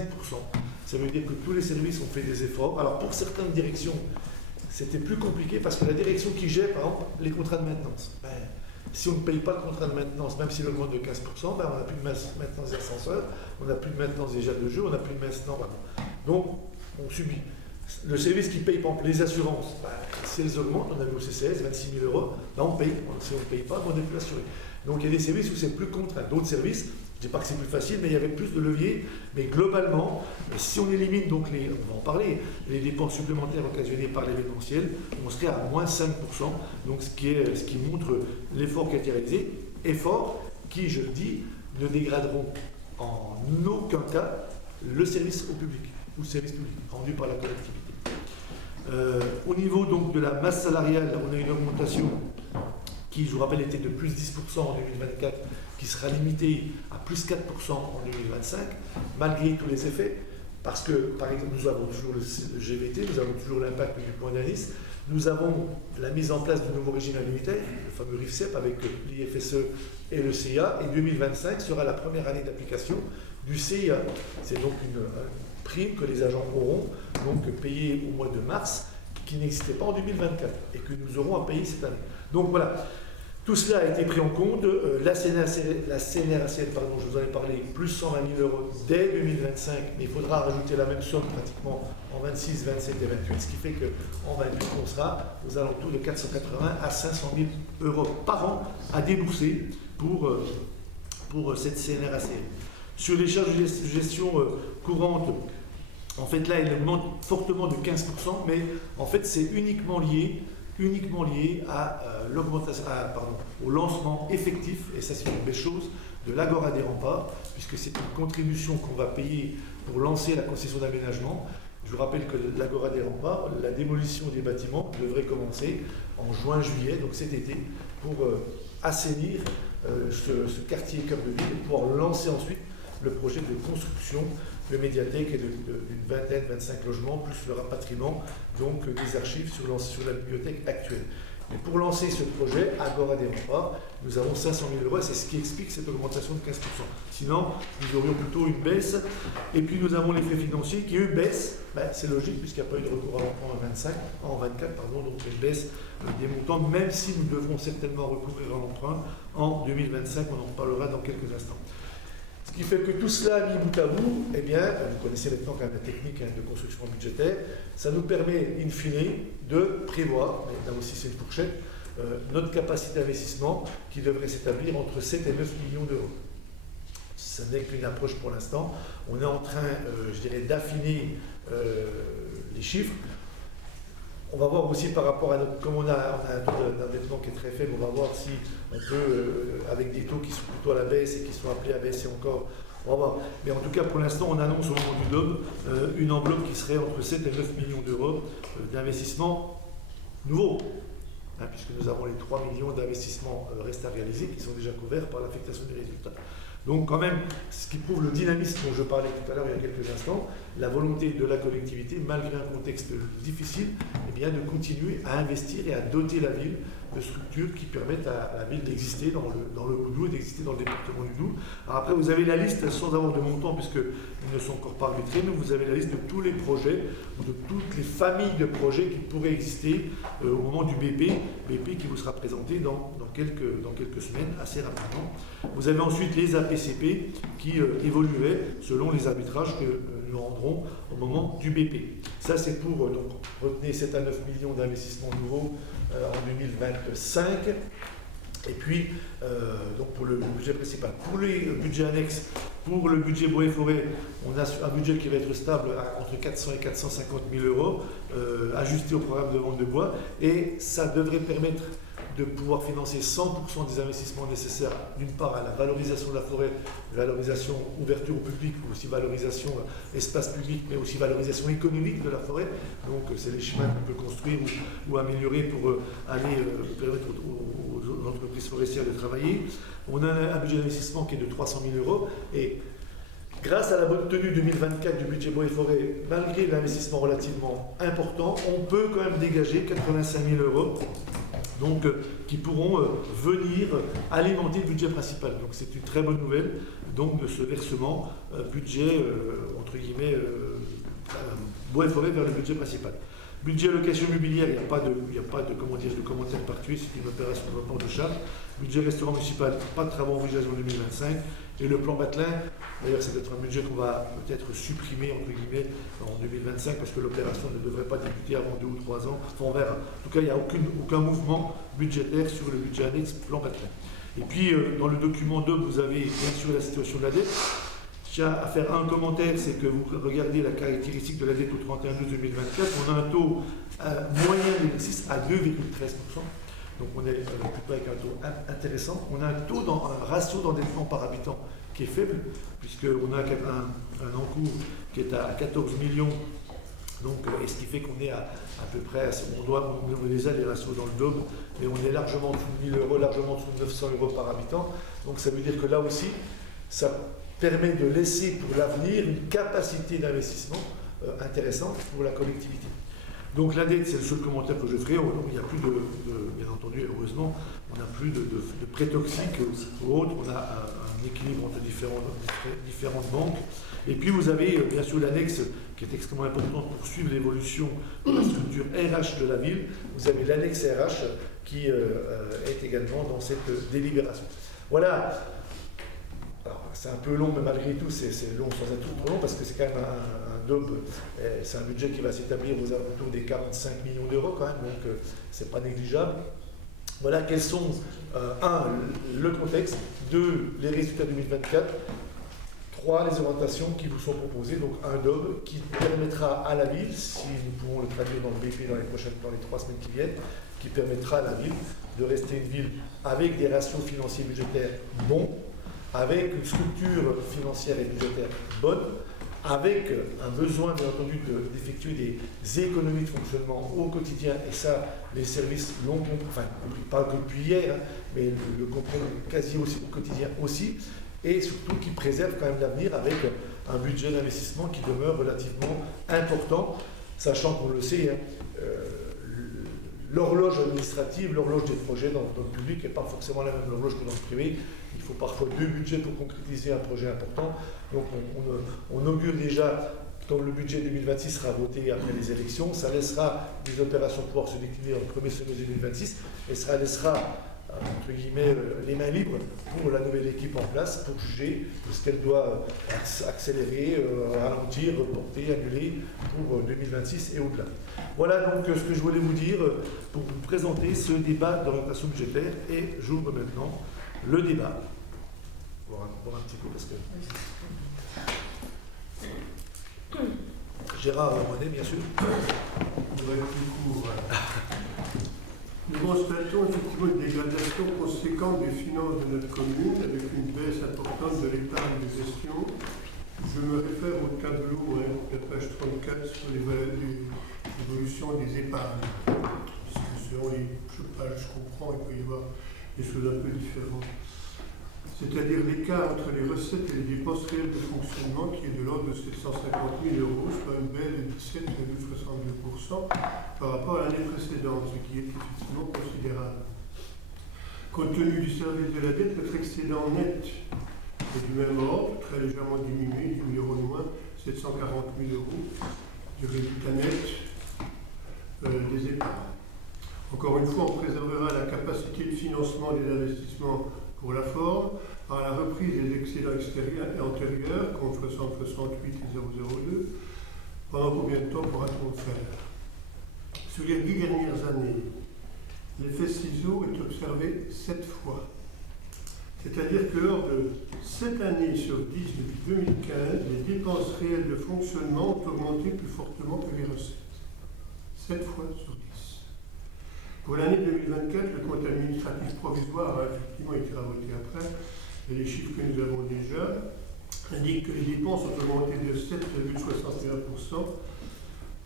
Ça veut dire que tous les services ont fait des efforts. Alors pour certaines directions, c'était plus compliqué parce que la direction qui gère, par exemple, les contrats de maintenance, si on ne paye pas le contrat de maintenance, même s'il augmente de 15%, on n'a plus de maintenance des ascenseurs, on n'a plus de maintenance des jets de jeu, on n'a plus de maintenance. Donc, on subit. Le service qui paye, par exemple, les assurances, si elles augmentent, on a vu au CCS, 26 000 euros, là on paye. Si on ne paye pas, on n'est plus assuré. Donc il y a des services où c'est plus contraint. D'autres services, je ne dis pas que c'est plus facile, mais il y avait plus de leviers. Mais globalement, si on élimine donc on va en parler, les dépenses supplémentaires occasionnées par l'événementiel, on serait à moins 5%. Donc ce qui montre l'effort qui a été réalisé. Effort qui, je le dis, ne dégraderont en aucun cas le service au public ou le service public rendu par la collectivité. Au niveau donc de la masse salariale, on a une augmentation qui, je vous rappelle, était de plus 10% en 2024, qui sera limitée à plus 4% en 2025, malgré tous les effets, parce que, par exemple, nous avons toujours le GVT, nous avons toujours l'impact du point d'indice, nous avons la mise en place du nouveau régime indemnitaire, le fameux RIFSEP avec l'IFSE et le CIA, et 2025 sera la première année d'application du CIA. C'est donc une prime que les agents auront donc payée au mois de mars, qui n'existait pas en 2024, et que nous aurons à payer cette année. Donc voilà, tout cela a été pris en compte. La CNRACL, pardon, je vous en ai parlé, plus 120 000 euros dès 2025, mais il faudra rajouter la même somme pratiquement en 26, 27 et 28, ce qui fait qu'en 28, on sera aux alentours de 480 à 500 000 euros par an à débourser pour cette CNRACL. Sur les charges de gestion courantes, en fait là, elle augmente fortement de 15%, mais en fait c'est uniquement lié à au lancement effectif, et ça c'est une belle chose, de l'Agora des Remparts, puisque c'est une contribution qu'on va payer pour lancer la concession d'aménagement. Je vous rappelle que l'Agora des Remparts, la démolition des bâtiments devrait commencer en juin-juillet, donc cet été, pour assainir ce quartier cœur de ville et pouvoir lancer ensuite le projet de construction de médiathèque et d'une vingtaine, 25 logements, plus le rapatriement donc, des archives sur la bibliothèque actuelle. Mais pour lancer ce projet, Agora des Remparts, nous avons 500 000 euros, c'est ce qui explique cette augmentation de 15%. Sinon, nous aurions plutôt une baisse. Et puis nous avons les frais financiers qui, eux, baissent. C'est logique, puisqu'il n'y a pas eu de recours à l'emprunt en 24, donc une baisse des montants, même si nous devrons certainement recourir à l'emprunt en 2025, on en reparlera dans quelques instants. Ce qui fait que tout cela mis bout à bout, eh bien, vous connaissez maintenant quand même la technique de construction budgétaire, ça nous permet, in fine, de prévoir, mais là aussi c'est une fourchette, notre capacité d'investissement qui devrait s'établir entre 7 et 9 millions d'euros. ça n'est qu'une approche pour l'instant. On est en train, je dirais, d'affiner les chiffres. On va voir aussi par rapport à notre, comme on a un taux d'endettement qui est très faible, on va voir si on peut, avec des taux qui sont plutôt à la baisse et qui sont appelés à baisser encore, on va voir. Mais en tout cas, pour l'instant, on annonce au moment du DOB une enveloppe qui serait entre 7 et 9 millions d'euros d'investissement nouveau, puisque nous avons les 3 millions d'investissements restes à réaliser qui sont déjà couverts par l'affectation des résultats. Donc quand même, ce qui prouve le dynamisme dont je parlais tout à l'heure il y a quelques instants, la volonté de la collectivité, malgré un contexte difficile, eh bien, de continuer à investir et à doter la ville de structures qui permettent à la ville d'exister dans le Doubs et d'exister dans le département du Doubs. Alors après, vous avez la liste sans avoir de montant, puisqu'ils ne sont encore pas arbitrés, mais vous avez la liste de tous les projets, de toutes les familles de projets qui pourraient exister au moment du BP qui vous sera présenté dans quelques semaines, assez rapidement. Vous avez ensuite les APCP qui évolueraient selon les arbitrages que nous rendrons au moment du BP. Ça, c'est pour, donc, retenez 7 à 9 millions d'investissements nouveaux en 2025. Et puis, donc pour le budget principal. Pour les budgets annexes, pour le budget bois et forêt, on a un budget qui va être stable entre 400 et 450 000 euros, ajusté au programme de vente de bois, et ça devrait permettre de pouvoir financer 100% des investissements nécessaires, d'une part à la valorisation de la forêt, valorisation ouverture au public, aussi valorisation espace public, mais aussi valorisation économique de la forêt. Donc c'est les chemins qu'on peut construire ou améliorer pour aller permettre aux entreprises forestières de travailler. On a un budget d'investissement qui est de 300 000 euros, et grâce à la bonne tenue 2024 du budget bois et forêt, malgré l'investissement relativement important, on peut quand même dégager 85 000 euros. Donc, qui pourront venir alimenter le budget principal. Donc c'est une très bonne nouvelle, donc, de ce versement budget, entre guillemets, bois et forêt vers le budget principal. Budget allocation immobilière, il n'y a pas de commentaire particulier, c'est une opération de report de charge. Budget restaurant municipal, pas de travaux envisagés en 2025. Et le plan Batelin, d'ailleurs, c'est peut-être un budget qu'on va peut-être supprimer, entre guillemets, en 2025, parce que l'opération ne devrait pas débuter avant 2 ou 3 ans. Enfin, on verra. En tout cas, il n'y a aucun mouvement budgétaire sur le budget annexe plan Batelin. Et puis, dans le document 2, vous avez bien sûr la situation de la dette. Je tiens à faire un commentaire, c'est que vous regardez la caractéristique de la dette au 31/12/2024. On a un taux moyen d'exercice à 2,13%. Donc on est plutôt avec un taux intéressant. On a un ratio d'endettement par habitant qui est faible, puisqu'on a un encours qui est à 14 millions. Donc, et ce qui fait qu'on est à peu près, on les a les ratios dans le DOB, mais on est largement en dessous de 1 000 euros, largement en dessous de 900 euros par habitant. Donc ça veut dire que là aussi, ça permet de laisser pour l'avenir une capacité d'investissement intéressante pour la collectivité. Donc la dette, c'est le seul commentaire que je ferai. Il n'y a plus bien entendu, heureusement, on n'a plus de prêts toxiques ou autres. On a un équilibre entre différentes banques. Et puis vous avez bien sûr l'annexe qui est extrêmement importante pour suivre l'évolution de la structure RH de la ville. Vous avez l'annexe RH qui est également dans cette délibération. Voilà. Alors, c'est un peu long, mais malgré tout, c'est long sans être trop long, parce que c'est quand même un DOB, c'est un budget qui va s'établir aux alentours des 45 millions d'euros quand même, donc c'est pas négligeable. Voilà quels sont, le contexte, 2, les résultats 2024, 3, les orientations qui vous sont proposées, donc un DOB qui permettra à la ville, si nous pouvons le traduire dans le BP dans les 3 semaines qui viennent, qui permettra à la ville de rester une ville avec des ratios financiers budgétaires bons, avec une structure financière et budgétaire bonne, avec un besoin, bien entendu, d'effectuer des économies de fonctionnement au quotidien, et ça, les services l'ont compris, enfin, pas que depuis hier, mais le comprennent quasi aussi, au quotidien aussi, et surtout qui préserve quand même l'avenir avec un budget d'investissement qui demeure relativement important, sachant qu'on le sait, l'horloge administrative, l'horloge des projets dans le public n'est pas forcément la même horloge que dans le privé. Il faut parfois 2 budgets pour concrétiser un projet important. Donc on augure déjà, comme le budget 2026 sera voté après les élections, ça laissera des opérations pouvoir se décliner en premier semestre 2026 et ça laissera, entre guillemets, les mains libres pour la nouvelle équipe en place pour juger de ce qu'elle doit accélérer, ralentir, reporter, annuler pour 2026 et au-delà. Voilà donc ce que je voulais vous dire pour vous présenter ce débat d'orientation budgétaire, et j'ouvre maintenant le débat. boire un petit coup parce que... Gérard Monet, bien sûr. On va être plus court. Nous constatons effectivement une dégradation conséquente des finances de notre commune avec une baisse importante de l'épargne de gestion. Je me réfère au tableau de la page 34 sur l'évolution des épargnes. Puisque selon les pages, je comprends, il peut y avoir des choses un peu différentes. C'est-à-dire l'écart entre les recettes et les dépenses réelles de fonctionnement qui est de l'ordre de 750 000 €, soit une baisse de 17,62% par rapport à l'année précédente, ce qui est effectivement considérable. Compte tenu du service de la dette, notre excédent net est du même ordre, très légèrement diminué, 10 000 € de moins, 740 000 € du résultat net des épargnes. Encore une fois, on préservera la capacité de financement des investissements pour la forme, par la reprise des excédents extérieurs et antérieurs, contre 68 et 002. Pendant combien de temps pourra-t-on le faire? Sur les 10 dernières années, l'effet ciseau est observé 7 fois. C'est-à-dire que lors de 7 années sur 10 depuis 2015, les dépenses réelles de fonctionnement ont augmenté plus fortement que les recettes. 7 fois sur 10. Pour l'année 2024, le compte administratif provisoire a effectivement été raboté après, et les chiffres que nous avons déjà indiquent que les dépenses ont augmenté de 7,61%,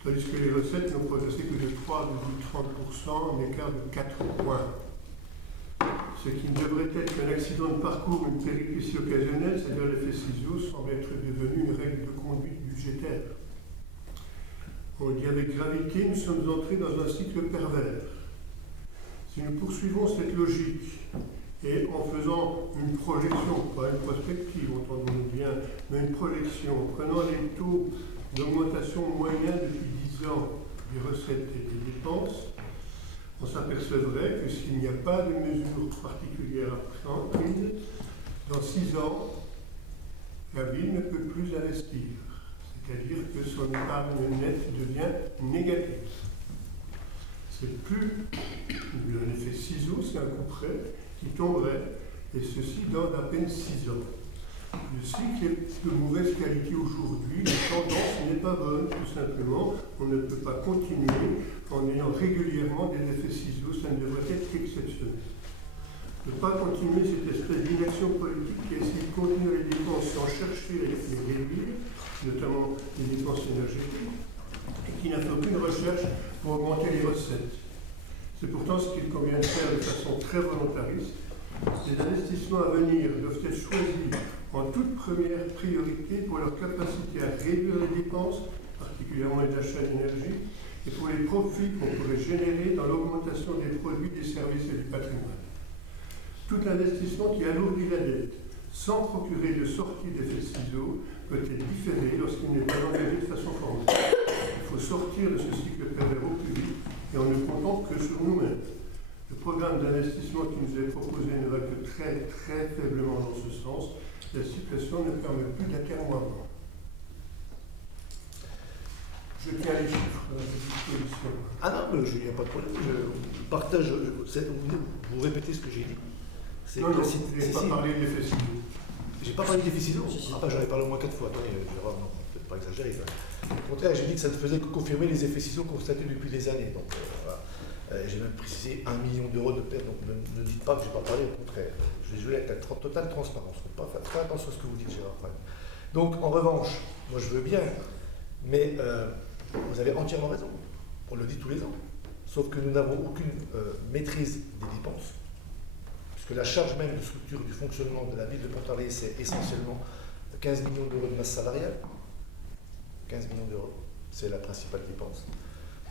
tandis que les recettes n'ont progressé que de 3,30%, un écart de 4 points. Ce qui ne devrait être qu'un accident de parcours ou une péripétie occasionnelle, c'est-à-dire l'effet ciseau, semble être devenu une règle de conduite budgétaire. On le dit avec gravité, nous sommes entrés dans un cycle pervers. Si nous poursuivons cette logique et en faisant une projection, pas une prospective, entendons-nous bien, mais une projection, en prenant les taux d'augmentation moyens depuis 10 ans des recettes et des dépenses, on s'apercevrait que s'il n'y a pas de mesures particulières à prendre, dans 6 ans, la ville ne peut plus investir. C'est-à-dire que son épargne nette devient négative. C'est plus un effet ciseau, c'est un coup près qui tomberait, et ceci dans à peine 6 ans. Le cycle est de mauvaise qualité aujourd'hui, la tendance n'est pas bonne, tout simplement. On ne peut pas continuer en ayant régulièrement des effets ciseaux, ça ne devrait être qu'exceptionnel. Ne pas continuer cette espèce d'inaction politique qui essaie de continuer les dépenses sans chercher à les réduire, notamment les dépenses énergétiques, et qui n'a fait aucune recherche pour augmenter les recettes. C'est pourtant ce qu'il convient de faire de façon très volontariste. Les investissements à venir doivent être choisis en toute première priorité pour leur capacité à réduire les dépenses, particulièrement les achats d'énergie, et pour les profits qu'on pourrait générer dans l'augmentation des produits, des services et du patrimoine. Tout investissement qui alourdit la dette, sans procurer de sortie d'effet ciseaux, peut être différé lorsqu'il n'est pas engagé de façon formelle. Il faut sortir de ce cycle pervers au plus vite et en ne comptant que sur nous-mêmes. Le programme d'investissement qui nous est proposé ne va que très très faiblement dans ce sens. La situation ne permet plus d'atermoiement. Je tiens les chiffres dans cette disposition. Ah non, mais il n'y a pas de problème. Je partage. Vous répétez ce que j'ai dit. Non, je n'ai pas parlé d'effet ciseaux. J'ai pas parlé d'effet ciseaux. Enfin, j'en ai parlé au moins 4 fois. Attendez, Gérard, non, peut-être pas exagérer. Au contraire, j'ai dit que ça ne faisait que confirmer les effets ciseaux constatés depuis des années. Donc, voilà. J'ai même précisé 1 million d'euros de perte. Donc, ne dites pas que je n'ai pas parlé, au contraire. Je vais être en totale transparence. Faut pas faire très attention à ce que vous dites, Gérard. Donc, en revanche, moi je veux bien, mais vous avez entièrement raison. On le dit tous les ans. Sauf que nous n'avons aucune maîtrise des dépenses. Puisque la charge même de structure du fonctionnement de la ville de Pontarlier, c'est essentiellement 15 millions d'euros de masse salariale. 15 millions d'euros, c'est la principale dépense.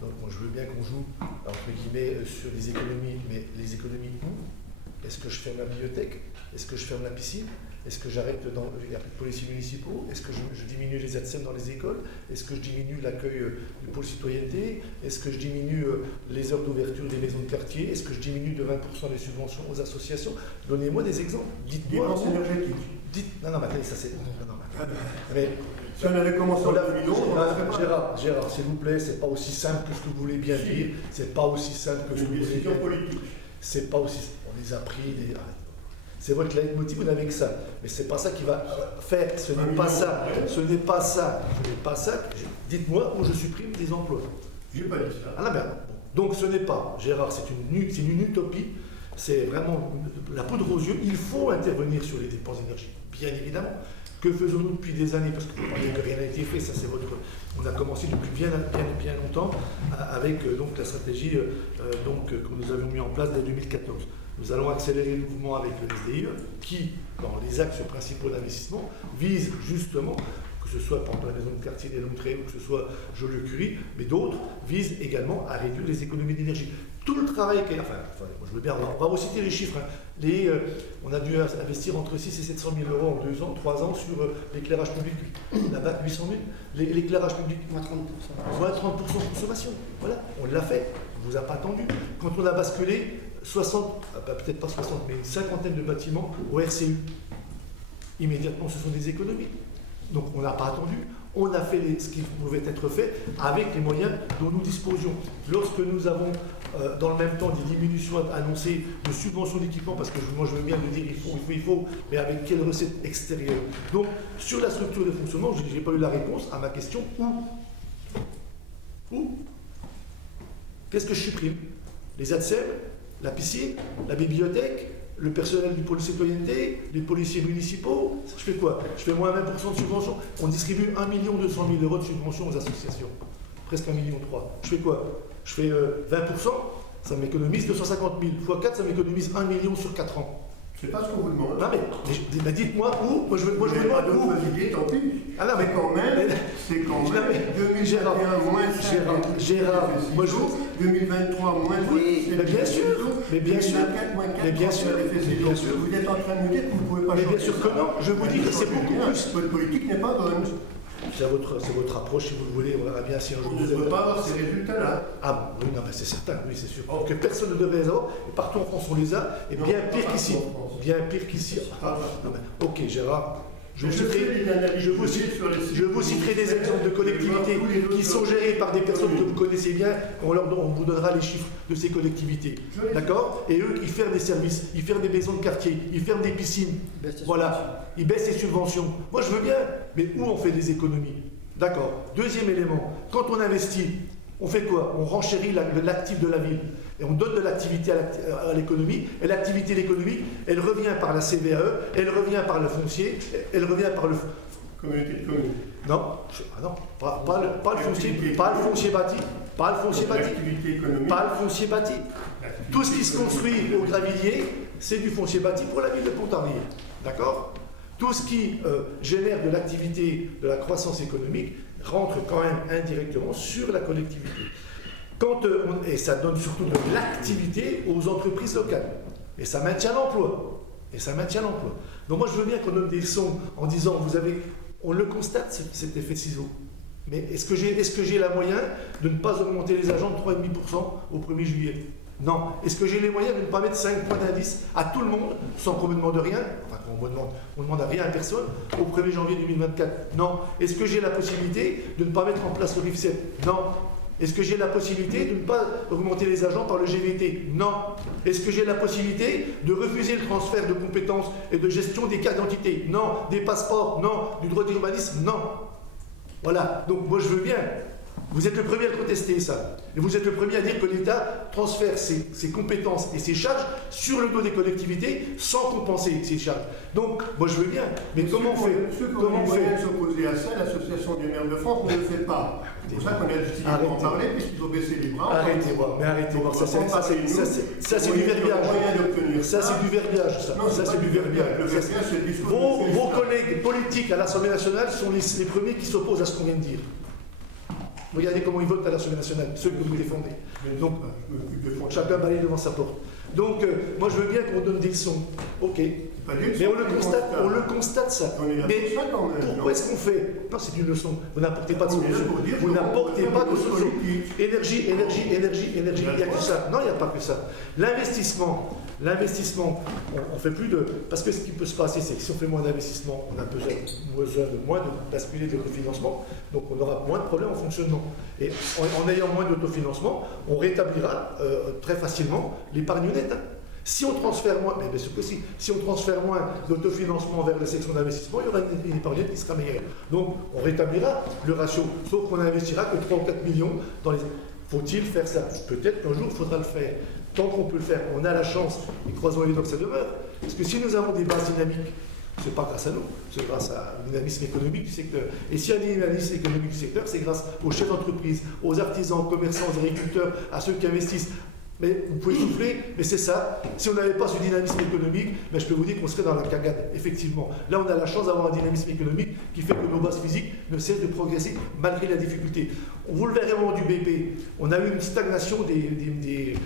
Donc moi je veux bien qu'on joue, entre guillemets, sur les économies, mais les économies où? Est-ce que je ferme la bibliothèque? Est-ce que je ferme la piscine? Est-ce que j'arrête il n'y a plus de policiers municipaux? Est-ce que je diminue les ATSEM dans les écoles? Est-ce que je diminue l'accueil du pôle citoyenneté? Est-ce que je diminue les heures d'ouverture des maisons de quartier? Est-ce que je diminue de 20% les subventions aux associations? Donnez-moi des exemples. Dites-moi. Dépenses énergétiques. Non, mais attendez, ça c'est... Mais si on avait commencé en 2011, Gérard, s'il vous plaît, c'est pas aussi simple que ce que vous voulez bien dire. C'est pas aussi simple que ce que vous voulez dire. Politique. C'est pas aussi... On les a pris... c'est votre leitmotiv, vous n'avez que ça. Mais c'est pas ça qui va faire, ce n'est pas ça, ce n'est pas ça, ce n'est pas ça. Dites-moi où je supprime des emplois. J'ai pas dit ça. Ah la merde. Donc ce n'est pas, Gérard, c'est une utopie, c'est vraiment la poudre aux yeux. Il faut intervenir sur les dépenses d'énergie, bien évidemment. Que faisons-nous depuis des années? Parce que vous parlez que rien n'a été fait, ça c'est votre... On a commencé depuis bien longtemps avec donc, la stratégie que nous avions mis en place dès 2014. Nous allons accélérer le mouvement avec le SDIE qui, dans les axes principaux d'investissement, vise justement, que ce soit pendant la maison de quartier des Longues-Trées ou que ce soit Joliot-Curie, mais d'autres, visent également à réduire les économies d'énergie. Tout le travail, moi je veux bien, on va reciter les chiffres. Hein. On a dû investir entre 6 et 700 000 euros en 2 ans, 3 ans sur l'éclairage public. Là-bas, 800 000. L'éclairage public, moins 30%. Moins 30% de consommation. Voilà, on l'a fait. On ne vous a pas attendu. Quand on a basculé 60, peut-être pas 60, mais une cinquantaine de bâtiments au RCU, immédiatement, ce sont des économies. Donc on n'a pas attendu. On a fait ce qui pouvait être fait avec les moyens dont nous disposions. Lorsque nous avons, dans le même temps, des diminutions annoncées de subventions d'équipement, parce que moi je veux bien le dire, il faut, mais avec quelles recettes extérieures? Donc, sur la structure de fonctionnement, je n'ai pas eu la réponse à ma question où qu'est-ce que je supprime? Les ATSEM, la piscine, la bibliothèque, le personnel du pôle citoyenneté, les policiers municipaux, je fais quoi? Je fais moins 20% de subvention. On distribue 1 200 000 euros de subvention aux associations. Presque 1,3 million. Je fais quoi? Je fais 20%, ça m'économise 250 000. X 4, ça m'économise 1 million sur 4 ans. C'est pas ce qu'on vous demande. Non mais dites-moi où. Moi je me demande où. Idées, tant pis. Ah non mais c'est quand même 2021 moins 5. Gérard, moi je 2023 moins 5. Oui, mais bien sûr. Mais bien sûr. Mais bien sûr. Vous êtes en train de nous dire que vous ne pouvez pas changer. Mais bien sûr que non. Je vous dis que c'est beaucoup plus. Votre politique n'est pas bonne. C'est votre approche, si vous le voulez, on verra bien si un jour vous ne pouvez pas avoir ces résultats-là. Ah oui, non, mais c'est certain, oui, c'est sûr. Que personne ne devrait les avoir, et partout en France on les a, et bien pire qu'ici. Bien pire qu'ici. Ok, Gérard, je vous citerai des exemples de collectivités qui sont gérées par des personnes que vous connaissez bien, on vous donnera les chiffres de ces collectivités. D'accord? Et eux, ils ferment des services, ils ferment des maisons de quartier, ils ferment des piscines. Voilà. Ils baissent les subventions. Moi, je veux bien, mais où on fait des économies? D'accord. Deuxième élément, quand on investit, on fait quoi? On renchérit l'actif de la ville. Et on donne de l'activité à l'économie. Et l'activité de l'économie, elle revient par la CVAE, elle revient par le foncier, elle revient par le... Communauté de communes. Non, pas le foncier bâti. Pas le foncier bâti. Pas le foncier bâti. Tout ce qui se construit au Gravillier, c'est du foncier bâti pour la ville de Pontarlier. D'accord? Tout ce qui génère de l'activité, de la croissance économique, rentre quand même indirectement sur la collectivité. Et ça donne surtout de l'activité aux entreprises locales. Et ça maintient l'emploi. Donc moi je veux bien qu'on donne des leçons en disant, on le constate cet effet ciseau. Mais est-ce que j'ai la moyen de ne pas augmenter les agents de 3,5% au 1er juillet? Non. Est-ce que j'ai les moyens de ne pas mettre 5 points d'indice à tout le monde sans qu'on me demande rien? Enfin, on ne demande à rien à personne au 1er janvier 2024? Non. Est-ce que j'ai la possibilité de ne pas mettre en place le RIFSEP? Non. Est-ce que j'ai la possibilité de ne pas augmenter les agents par le GVT? Non. Est-ce que j'ai la possibilité de refuser le transfert de compétences et de gestion des cartes d'identité? Non. Des passeports? Non. Du droit d'urbanisme? Non. Voilà. Donc moi je veux bien. Vous êtes le premier à le contester, ça. Et vous êtes le premier à dire que l'État transfère ses compétences et ses charges sur le dos des collectivités sans compenser ces charges. Donc, moi je veux bien, mais comment on fait? Ceux qui ont les moyens de s'opposer à ça, l'Association des maires de France ne le fait pas. C'est pour ça qu'on a décidé d'en parler, puisqu'ils ont baissé les bras. Arrêtez voir, ça c'est du verbiage. Ça c'est du verbiage, ça c'est du verbiage. Vos collègues politiques à l'Assemblée nationale sont les premiers qui s'opposent à ce qu'on vient de dire. Regardez comment ils votent à l'Assemblée nationale, ceux que vous défendez. Donc, chacun balaye devant sa porte. Donc, moi je veux bien qu'on donne des leçons. Ok. Mais on le constate ça. Mais pourquoi est-ce qu'on fait? Non, c'est une leçon. Vous n'apportez pas de solution. Vous n'apportez pas de solution. Énergie, il n'y a que ça. Non, il n'y a pas que ça. L'investissement, on fait plus de... Parce que ce qui peut se passer, c'est que si on fait moins d'investissement, on a besoin de moins de basculer de l'autofinancement, donc on aura moins de problèmes en fonctionnement. Et en ayant moins d'autofinancement, on rétablira très facilement l'épargne nette. Si on transfère moins, mais bien sûr que si on transfère moins d'autofinancement vers les sections d'investissement, il y aura une épargne nette qui sera meilleure. Donc on rétablira le ratio, sauf qu'on n'investira que 3 ou 4 millions dans les... Faut-il faire ça? Peut-être qu'un jour il faudra le faire. Tant qu'on peut le faire, on a la chance, et croisons les doigts que ça demeure. Parce que si nous avons des bases dynamiques, ce n'est pas grâce à nous, c'est grâce à un dynamisme économique du secteur. Et s'il y a un dynamisme économique du secteur, c'est grâce aux chefs d'entreprise, aux artisans, aux commerçants, aux agriculteurs, à ceux qui investissent. Mais vous pouvez souffler, mais c'est ça. Si on n'avait pas ce dynamisme économique, mais je peux vous dire qu'on serait dans la cagade, effectivement. Là, on a la chance d'avoir un dynamisme économique qui fait que nos bases physiques ne cessent de progresser malgré la difficulté. Vous le verrez au moment du BP, on a eu une stagnation des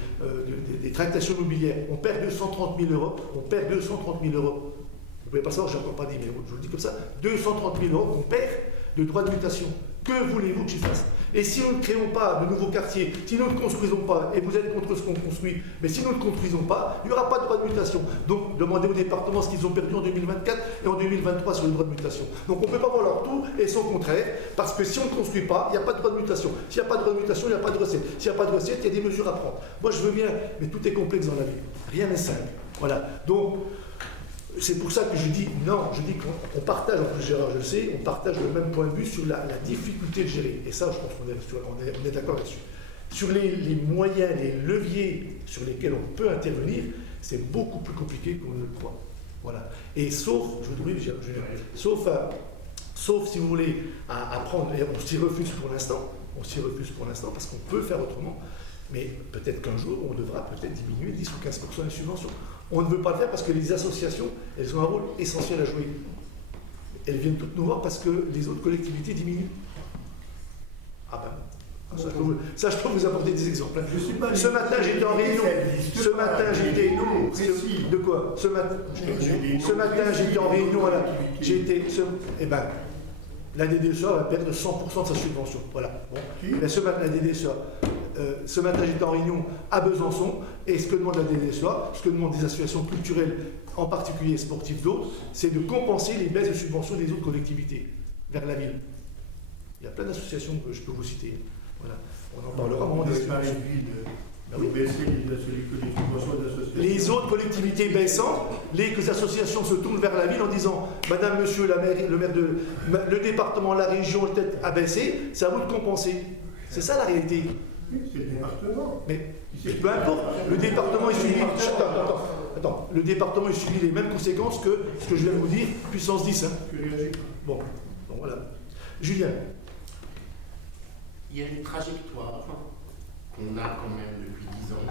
tractations immobilières. On perd 230 000 euros. On perd 230 000 euros. Vous ne pouvez pas savoir, je n'ai encore pas dit, mais je vous le dis comme ça. 230 000 euros qu'on perd de droits de mutation. Que voulez-vous que je fasse? Et si nous ne créons pas de nouveaux quartiers, si nous ne construisons pas, et vous êtes contre ce qu'on construit, mais si nous ne construisons pas, il n'y aura pas de droit de mutation. Donc demandez aux départements ce qu'ils ont perdu en 2024 et en 2023 sur les droits de mutation. Donc on ne peut pas voir leur tout et son contraire, parce que si on ne construit pas, il n'y a pas de droit de mutation. S'il n'y a pas de droit de mutation, il n'y a pas de recette. S'il n'y a pas de recette, il y a des mesures à prendre. Moi je veux bien, mais tout est complexe dans la vie. Rien n'est simple. Voilà. Donc c'est pour ça que je dis non, je dis qu'on partage, en plus Gérard, je le sais, on partage le même point de vue sur la difficulté de gérer. Et ça, je pense qu'on est d'accord là-dessus. Sur les moyens, les leviers sur lesquels on peut intervenir, c'est beaucoup plus compliqué qu'on ne le croit. Voilà. Et sauf, je vous dis, sauf si vous voulez à prendre, et on s'y refuse pour l'instant, parce qu'on peut faire autrement, mais peut-être qu'un jour, on devra peut-être diminuer 10 ou 15% les subventions. On ne veut pas le faire parce que les associations, elles ont un rôle essentiel à jouer. Elles viennent toutes nous voir parce que les autres collectivités diminuent. Ah ben, ça je peux vous apporter des exemples. Ce matin, j'étais en réunion. Ce matin, j'étais... De quoi? Ce matin, j'étais en réunion. Eh ben, la DDSA va perdre 100% de sa subvention. Voilà. Bon. Mais ce matin, la DDSA... ce matin, j'étais en réunion à Besançon, et ce que demande la DDSA, ce que demandent des associations culturelles, en particulier sportives d'autres, c'est de compenser les baisses de subventions des autres collectivités vers la ville. Il y a plein d'associations que je peux vous citer. Voilà. On en parlera au moment des subventions. Les autres collectivités baissant, les associations se tournent vers la ville en disant « Madame, Monsieur, le département, la région, peut-être a baissé, c'est à vous de compenser. » C'est ça la réalité. C'est le département. Mais peu importe, le département est subi. Attends, le département est subi les mêmes conséquences que ce que je viens de vous dire, puissance 10. Hein. Bon, voilà. Julien. Il y a une trajectoire qu'on a quand même depuis 10 ans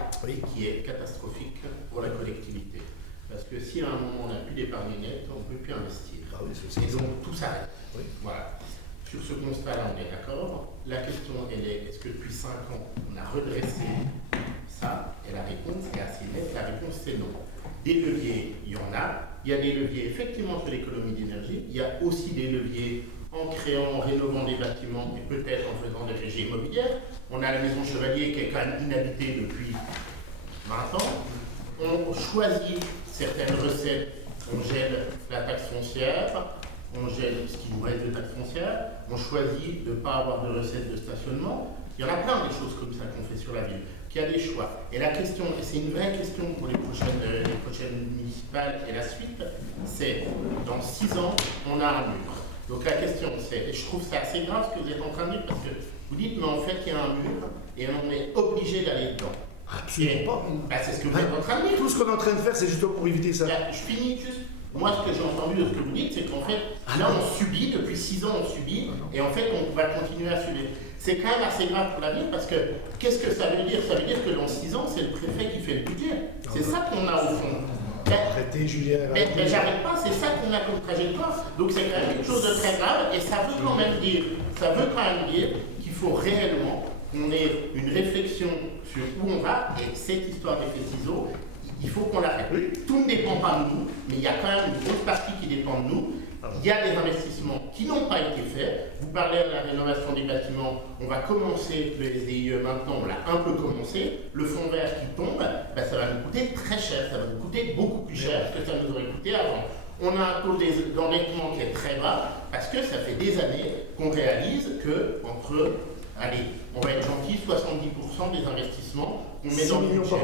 qui est catastrophique pour la collectivité. Parce que si à un moment on n'a plus d'épargne nette, on ne peut plus investir. Ah oui, et donc tout s'arrête. Oui. Voilà. Sur ce constat-là, on est d'accord. La question, elle est, est-ce que depuis 5 ans, on a redressé ça? Et la réponse est assez nette. La réponse, c'est non. Des leviers, il y en a. Il y a des leviers, effectivement, sur l'économie d'énergie. Il y a aussi des leviers en créant, en rénovant des bâtiments et peut-être en faisant des régies immobilières. On a la maison Chevalier qui est quand même inhabitée depuis 20 ans. On choisit certaines recettes. On gèle la taxe foncière. On gèle ce qui nous reste de taxe foncière, on choisit de ne pas avoir de recettes de stationnement. Il y en a plein des choses comme ça qu'on fait sur la ville, qu'il y a des choix. Et la question, et c'est une vraie question pour les prochaines municipales et la suite, c'est dans 6 ans, on a un mur. Donc la question c'est, et je trouve ça assez grave ce que vous êtes en train de dire, parce que vous dites, mais en fait il y a un mur et on est obligé d'aller dedans. Absolument pas. C'est ce que vous êtes en train de dire. Tout ce qu'on est en train de faire, c'est justement pour éviter ça. Je finis juste. Moi, ce que j'ai entendu de ce que vous dites, c'est qu'en fait, là, on subit, depuis 6 ans, on subit, et en fait, on va continuer à subir. C'est quand même assez grave pour la ville, parce que, qu'est-ce que ça veut dire? Ça veut dire que dans 6 ans, c'est le préfet qui fait le budget. C'est ça qu'on a au fond. Arrêtez, Julien. Mais j'arrête pas, c'est ça qu'on a comme trajectoire. Donc, c'est quand même quelque chose de très grave, et ça veut quand même dire, qu'il faut réellement qu'on ait une réflexion sur où on va, et cette histoire d'effet ciseaux, il faut qu'on l'arrête. Tout ne dépend pas de nous, mais il y a quand même une grosse partie qui dépend de nous. Il y a des investissements qui n'ont pas été faits. Vous parlez de la rénovation des bâtiments, on va commencer le SDIE maintenant, on l'a un peu commencé. Le fonds vert qui tombe, ça va nous coûter très cher, ça va nous coûter beaucoup plus cher que ça nous aurait coûté avant. On a un taux d'endettement qui est très bas, parce que ça fait des années qu'on réalise que on va être gentil, 70% des investissements qu'on met dans le budget.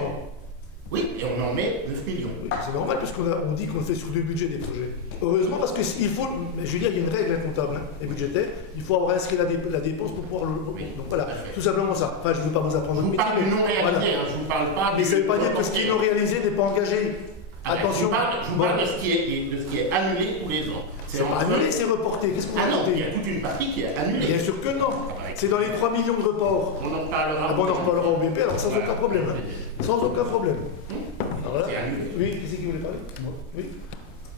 Oui, et on en met 9 millions. Oui, c'est normal, puisqu'on dit qu'on le fait sur 2 budgets des projets. Heureusement, parce qu'il faut, mais je veux dire, il y a une règle comptable et budgétaire, il faut avoir inscrit la dépense pour pouvoir le. Oui. Donc voilà, tout simplement ça. Enfin, je ne veux pas vous apprendre Je vous votre parle du métier, non mais réalisé, voilà. hein, je vous parle pas Mais ça ne veut pas dire que ce qui est non réalisé n'est pas engagé. Attention. Je vous parle de ce qui est annulé tous les ans. C'est pas annulé, c'est reporté. Qu'est-ce qu'on Ah a non, il y noté? a toute une partie qui est annulée. Bien sûr que non. C'est dans les 3 millions de reports. On en parlera. Ah bon, on en reparlera au BP, alors sans Voilà. aucun problème. Hein. Sans aucun problème. Alors là, C'est annulé. oui, qui c'est qui voulait parler? Oui.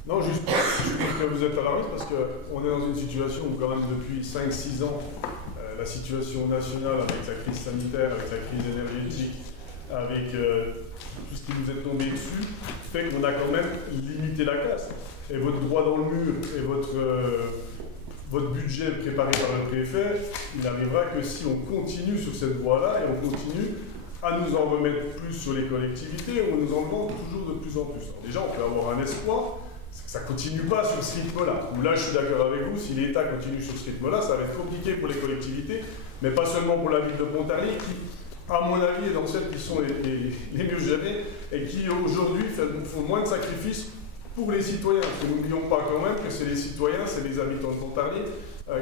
Non, juste que vous êtes alarmiste parce qu'on est dans une situation où quand même depuis 5-6 ans, la situation nationale avec la crise sanitaire, avec la crise énergétique, avec tout ce qui nous est tombé dessus, fait qu'on a quand même limité la casse. Et votre droit dans le mur et votre budget préparé par le préfet, il n'arrivera que si on continue sur cette voie-là et on continue à nous en remettre plus sur les collectivités, où on nous en demande toujours de plus en plus. Alors déjà, on peut avoir un espoir, c'est que ça ne continue pas sur ce rythme-là. Où là, je suis d'accord avec vous, si l'État continue sur ce rythme-là, ça va être compliqué pour les collectivités, mais pas seulement pour la ville de Pontarlier, qui, à mon avis, est dans celles qui sont les mieux gérées et qui, aujourd'hui, font moins de sacrifices pour les citoyens. Parce que n'oublions pas quand même que c'est les citoyens, c'est les habitants de Pontarlier,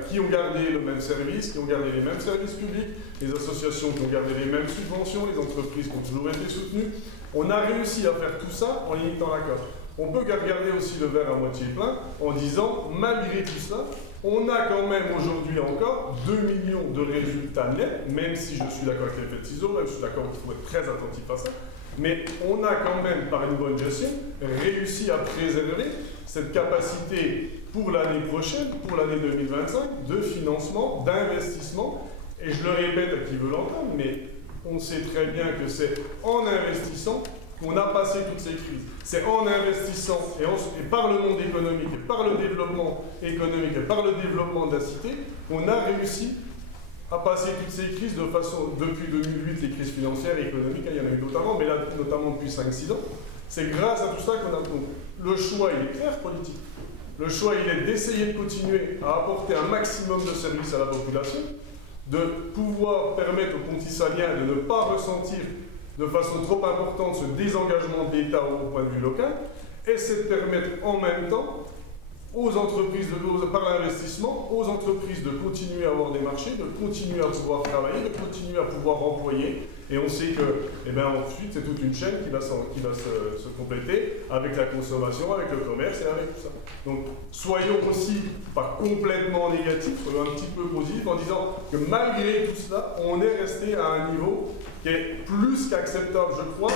qui ont gardé le même service, qui ont gardé les mêmes services publics, les associations qui ont gardé les mêmes subventions, les entreprises qui ont toujours été soutenues. On a réussi à faire tout ça en limitant la casse. On peut regarder aussi le verre à moitié plein en disant, malgré tout ça, on a quand même aujourd'hui encore 2 millions de résultats nets, même si je suis d'accord avec l'effet de ciseaux, même si je suis d'accord qu'il faut être très attentif à ça, mais on a quand même, par une bonne gestion, réussi à préserver cette capacité pour l'année prochaine, pour l'année 2025, de financement, d'investissement. Et je le répète à qui veut l'entendre, mais on sait très bien que c'est en investissant qu'on a passé toutes ces crises. C'est en investissant et par le monde économique, et par le développement économique, et par le développement de la cité, qu'on a réussi à passer toutes ces crises de façon, depuis 2008, les crises financières et économiques, il y en a eu d'autres avant, mais là, notamment depuis 5-6 ans. C'est grâce à tout ça qu'on a... Donc, le choix, il est clair, politique. Le choix, il est d'essayer de continuer à apporter un maximum de services à la population, de pouvoir permettre aux Pontisaliens de ne pas ressentir de façon trop importante ce désengagement de l'État au point de vue local, et c'est de permettre en même temps aux entreprises, par l'investissement, aux entreprises de continuer à avoir des marchés, de continuer à pouvoir travailler, de continuer à pouvoir employer. Et on sait que, ensuite, c'est toute une chaîne qui va se compléter avec la consommation, avec le commerce et avec tout ça. Donc, soyons aussi pas complètement négatifs, soyons un petit peu positifs en disant que malgré tout cela, on est resté à un niveau qui est plus qu'acceptable, je crois.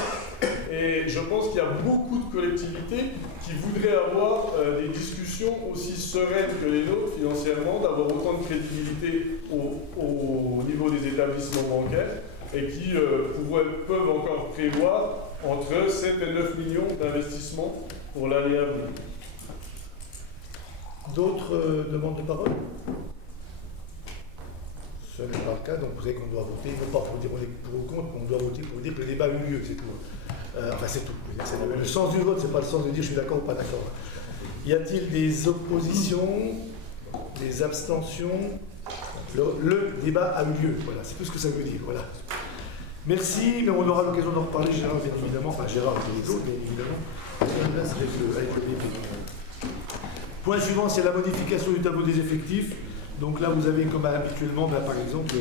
Et je pense qu'il y a beaucoup de collectivités qui voudraient avoir des discussions aussi sereines que les nôtres financièrement, d'avoir autant de crédibilité au niveau des établissements bancaires et qui peuvent encore prévoir entre 7 et 9 millions d'investissements pour l'année à venir. D'autres demandes de parole? Ce n'est pas le cas, donc vous savez qu'on doit voter, non pas pour dire on est pour ou contre, on doit voter pour dire que le débat a eu lieu, c'est tout. Enfin, c'est tout. Le sens du vote, c'est pas le sens de dire je suis d'accord ou pas d'accord. Y a-t-il des oppositions, des abstentions? Le débat a eu lieu, voilà, c'est tout ce que ça veut dire, voilà. Merci, mais on aura l'occasion d'en reparler, Gérard, bien évidemment, enfin Gérard et les autres, bien évidemment, avec le BP. Point suivant, c'est la modification du tableau des effectifs. Donc là, vous avez, comme habituellement, par exemple,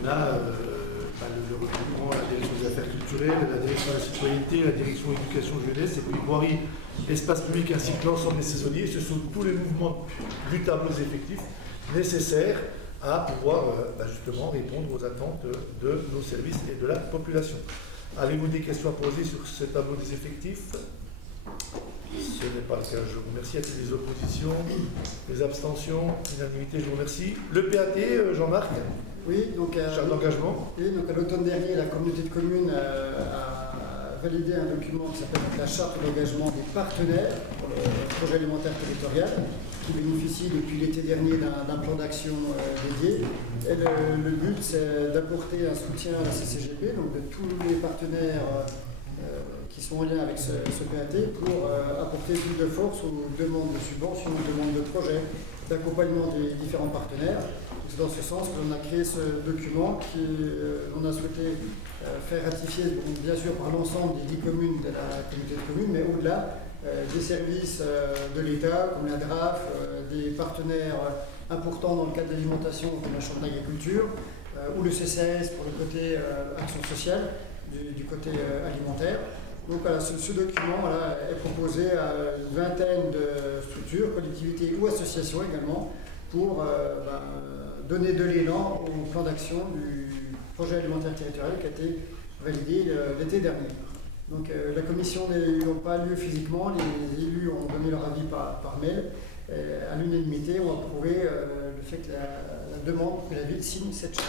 on a le recrutement à la direction des affaires culturelles, la direction de la citoyenneté, la direction éducation jeunesse, et puis voirie, espace public, ainsi que l'ensemble des saisonniers. Ce sont tous les mouvements du tableau des effectifs nécessaires à pouvoir justement répondre aux attentes de nos services et de la population. Avez-vous des questions à poser sur ce tableau des effectifs? Ce n'est pas le cas, je vous remercie. Y a-t-il des oppositions, des abstentions, unanimité, je vous remercie. Le PAT, Jean-Marc? Oui, donc, charte d'engagement. Oui, donc à l'automne dernier, la communauté de communes a validé un document qui s'appelle la charte d'engagement des partenaires pour le projet alimentaire territorial, qui bénéficie depuis l'été dernier d'un plan d'action dédié. Et le but, c'est d'apporter un soutien à la CCGP, donc de tous les partenaires qui sont en lien avec ce PAT pour apporter plus de force aux demandes de subventions, aux demandes de projets, d'accompagnement des différents partenaires. C'est dans ce sens qu'on a créé ce document qu'on a souhaité faire ratifier, donc, bien sûr, par l'ensemble des 10 communes de la communauté de communes, mais au-delà des services de l'État, comme la DRAF, des partenaires importants dans le cadre de l'alimentation, comme la Chambre d'agriculture, ou le CCAS pour le côté action sociale, du côté alimentaire. Donc voilà, ce document voilà, est proposé à une vingtaine de structures, collectivités ou associations également, pour donner de l'élan au plan d'action du projet alimentaire territorial qui a été validé l'été dernier. Donc la commission n'ayant pas lieu physiquement, les élus ont donné leur avis par mail. À l'unanimité, on a approuvé le fait que la demande que la ville signe cette charte.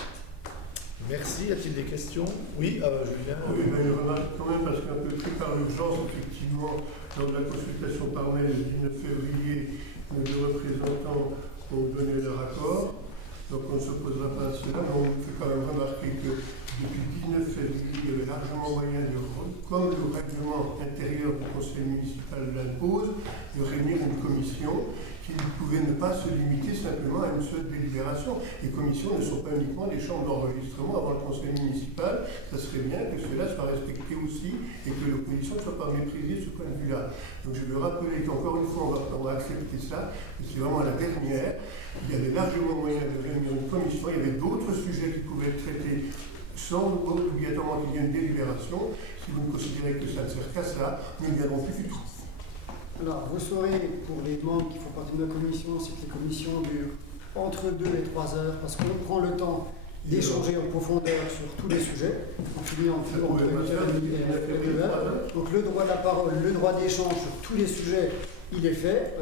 Merci. Y a-t-il des questions? Oui, Julien. Oui, une remarque quand même, parce qu'un peu pris par l'urgence, effectivement, lors de la consultation par mail le 19 février, nos deux représentants ont donné leur accord. Donc on ne s'opposera pas à cela, mais on fait quand même remarquer que depuis le 19 février, il y avait largement moyen comme le règlement intérieur du conseil municipal l'impose, de réunir une commission qui pouvait ne pas se limiter simplement à une seule délibération. Les commissions ne sont pas uniquement des chambres d'enregistrement avant le conseil municipal. Ça serait bien que cela soit respecté aussi et que l'opposition ne soit pas méprisée de ce point de vue-là. Donc je veux rappeler qu'encore une fois, on va accepter ça, que c'est vraiment la dernière. Il y avait largement moyen de réunir une commission. Il y avait d'autres sujets qui pouvaient être traités sans obligatoirement qu'il y ait une délibération. Si vous ne considérez que ça ne sert qu'à ça, nous n'y avons plus du tout. Alors, vous saurez, pour les membres qui font partie de la commission, c'est que les commissions durent entre 2 et 3 heures, parce qu'on prend le temps d'échanger en profondeur sur tous les sujets. On finit en entre 1 heure et 2 heures. Donc le droit de la parole, le droit d'échange sur tous les sujets, il est fait.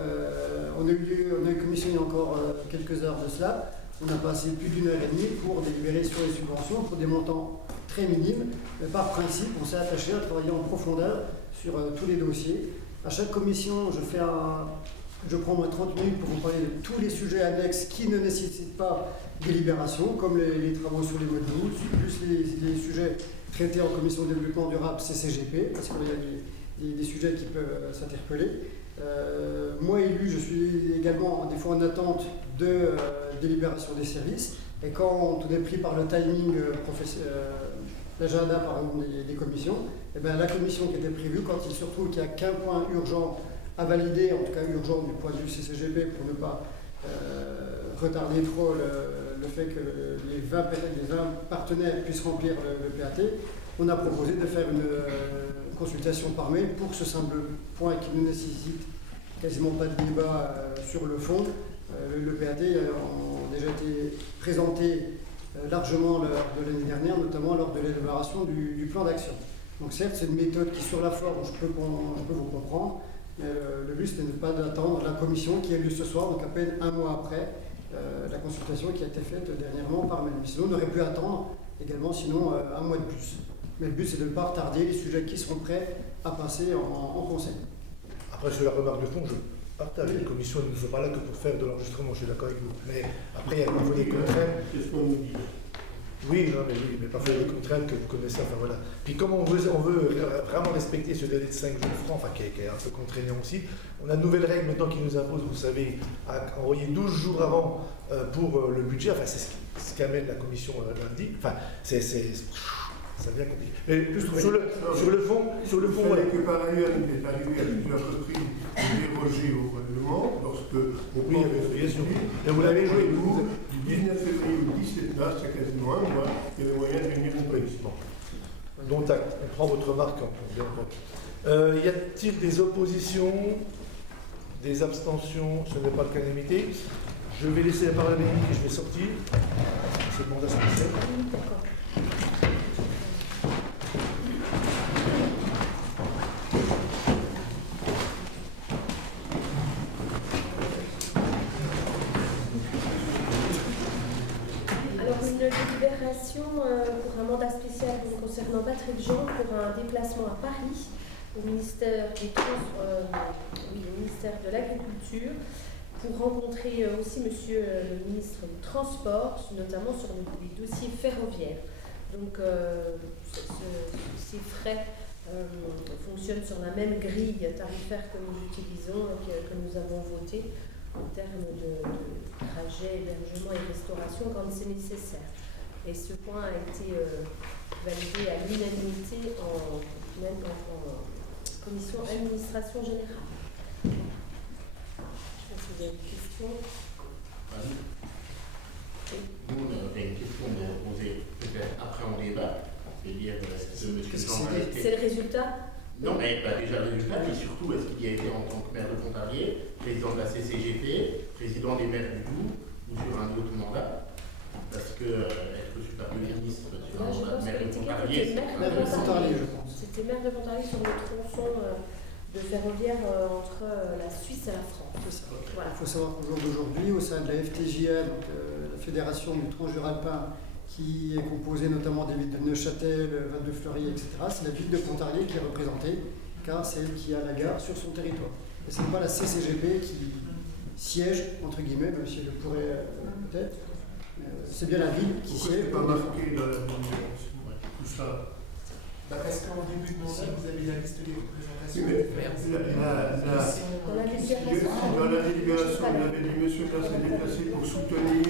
On a eu une commission il y a encore quelques heures de cela. On a passé plus d'1 heure et demie pour délibérer sur les subventions pour des montants très minimes. Mais par principe, on s'est attaché à travailler en profondeur sur tous les dossiers. À chaque commission, je prends moins 30 minutes pour vous parler de tous les sujets annexes qui ne nécessitent pas délibération, comme les travaux sur les modes 12, plus les sujets traités en commission de développement durable CCGP, parce qu'il y a des sujets qui peuvent s'interpeller. Moi, élu, je suis également des fois en attente de délibération des services. Et quand on est pris par le timing l'agenda par exemple des commissions, et bien la commission qui était prévue, quand il se retrouve qu'il n'y a qu'un point urgent à valider, en tout cas urgent du point de vue CCGP pour ne pas retarder trop le fait que les 20 partenaires puissent remplir le PAT, on a proposé de faire une consultation par mail pour ce simple point qui ne nécessite quasiment pas de débat sur le fond. Le PAT a déjà été présenté largement lors de l'année dernière, notamment lors de l'élaboration du plan d'action. Donc certes, c'est une méthode qui, sur la forme, je peux vous comprendre, mais le but, c'était de ne pas attendre la commission qui a eu lieu ce soir, donc à peine 1 mois après la consultation qui a été faite dernièrement par mail. Sinon, on aurait pu attendre également, sinon, 1 mois de plus. Mais le but, c'est de ne pas retarder les sujets qui seront prêts à passer en conseil. Après, sur la remarque de fond, je partage. Les commissions ne sont pas là que pour faire de l'enregistrement, je suis d'accord avec vous. Mais après, il y a parfois des contraintes. C'est ce qu'on nous dit. Oui, mais parfois il y a des contraintes que vous connaissez. Enfin voilà. Puis comme on veut vraiment respecter ce délai de 5 jours francs, enfin qui est un peu contraignant aussi, on a une nouvelle règle maintenant qui nous impose, vous savez, à envoyer 12 jours avant pour le budget. Enfin, c'est ce qu'amène la commission lundi. Enfin, ça devient compliqué. Mais sur le fond, voilà. Que par ailleurs, il est arrivé à plusieurs reprises de déroger au règlement lorsque oui, bien sûr. Et vous l'avez joué, vous. Du 19 février au 17 mars, c'est quasiment 1 mois, il y avait moyen de réunir une commission. Donc, on prend votre remarque en compte. Y a-t-il des oppositions, des abstentions? Ce n'est pas le cas d'unanimité. Je vais laisser la parole à Bénédicte et je vais sortir. C'est le mandat spécial. Pour un mandat spécial concernant Patrick Jean pour un déplacement à Paris au ministère de l'Agriculture pour rencontrer aussi monsieur le ministre du Transport, notamment sur les dossiers ferroviaires. Donc ces frais fonctionnent sur la même grille tarifaire que nous utilisons et que nous avons voté. en termes de trajet, hébergement et restauration quand c'est nécessaire. Et ce point a été validé à l'unanimité en commission administration générale. Je pense que vous avez une question. Nous, on aurait une question de poser peut-être après en débat. C'est-à-dire, est-ce que monsieur Jean a été... C'est le résultat? Non, mais déjà le résultat, mais surtout, est-ce qu'il y a été en tant que maire de Pontarlier, président de la CCGP, président des maires du Doubs, ou sur un autre mandat? Parce que être super ministre sur un mandat de maire de Pontarlier, c'était maire de Pontarlier sur le tronçon de ferroviaire entre la Suisse et la France. Voilà. Il faut savoir qu'au jour d'aujourd'hui, au sein de la FTJA, donc, la Fédération du Transjuralpin, qui est composée notamment des villes de Neuchâtel, Val-de-Fleury, etc., c'est la ville de Pontarlier qui est représentée, car c'est elle qui a la gare sur son territoire. Et ce n'est pas la CCGP qui siège, entre guillemets, même si elle pourrait peut-être. C'est bien la ville qui siège. Pourquoi c'est pas marqué dans la tout ça? Parce qu'en début de mandat, vous avez la liste des représentations. Oui, mais dans la délibération, il avait dit monsieur là s'est déplacé pour soutenir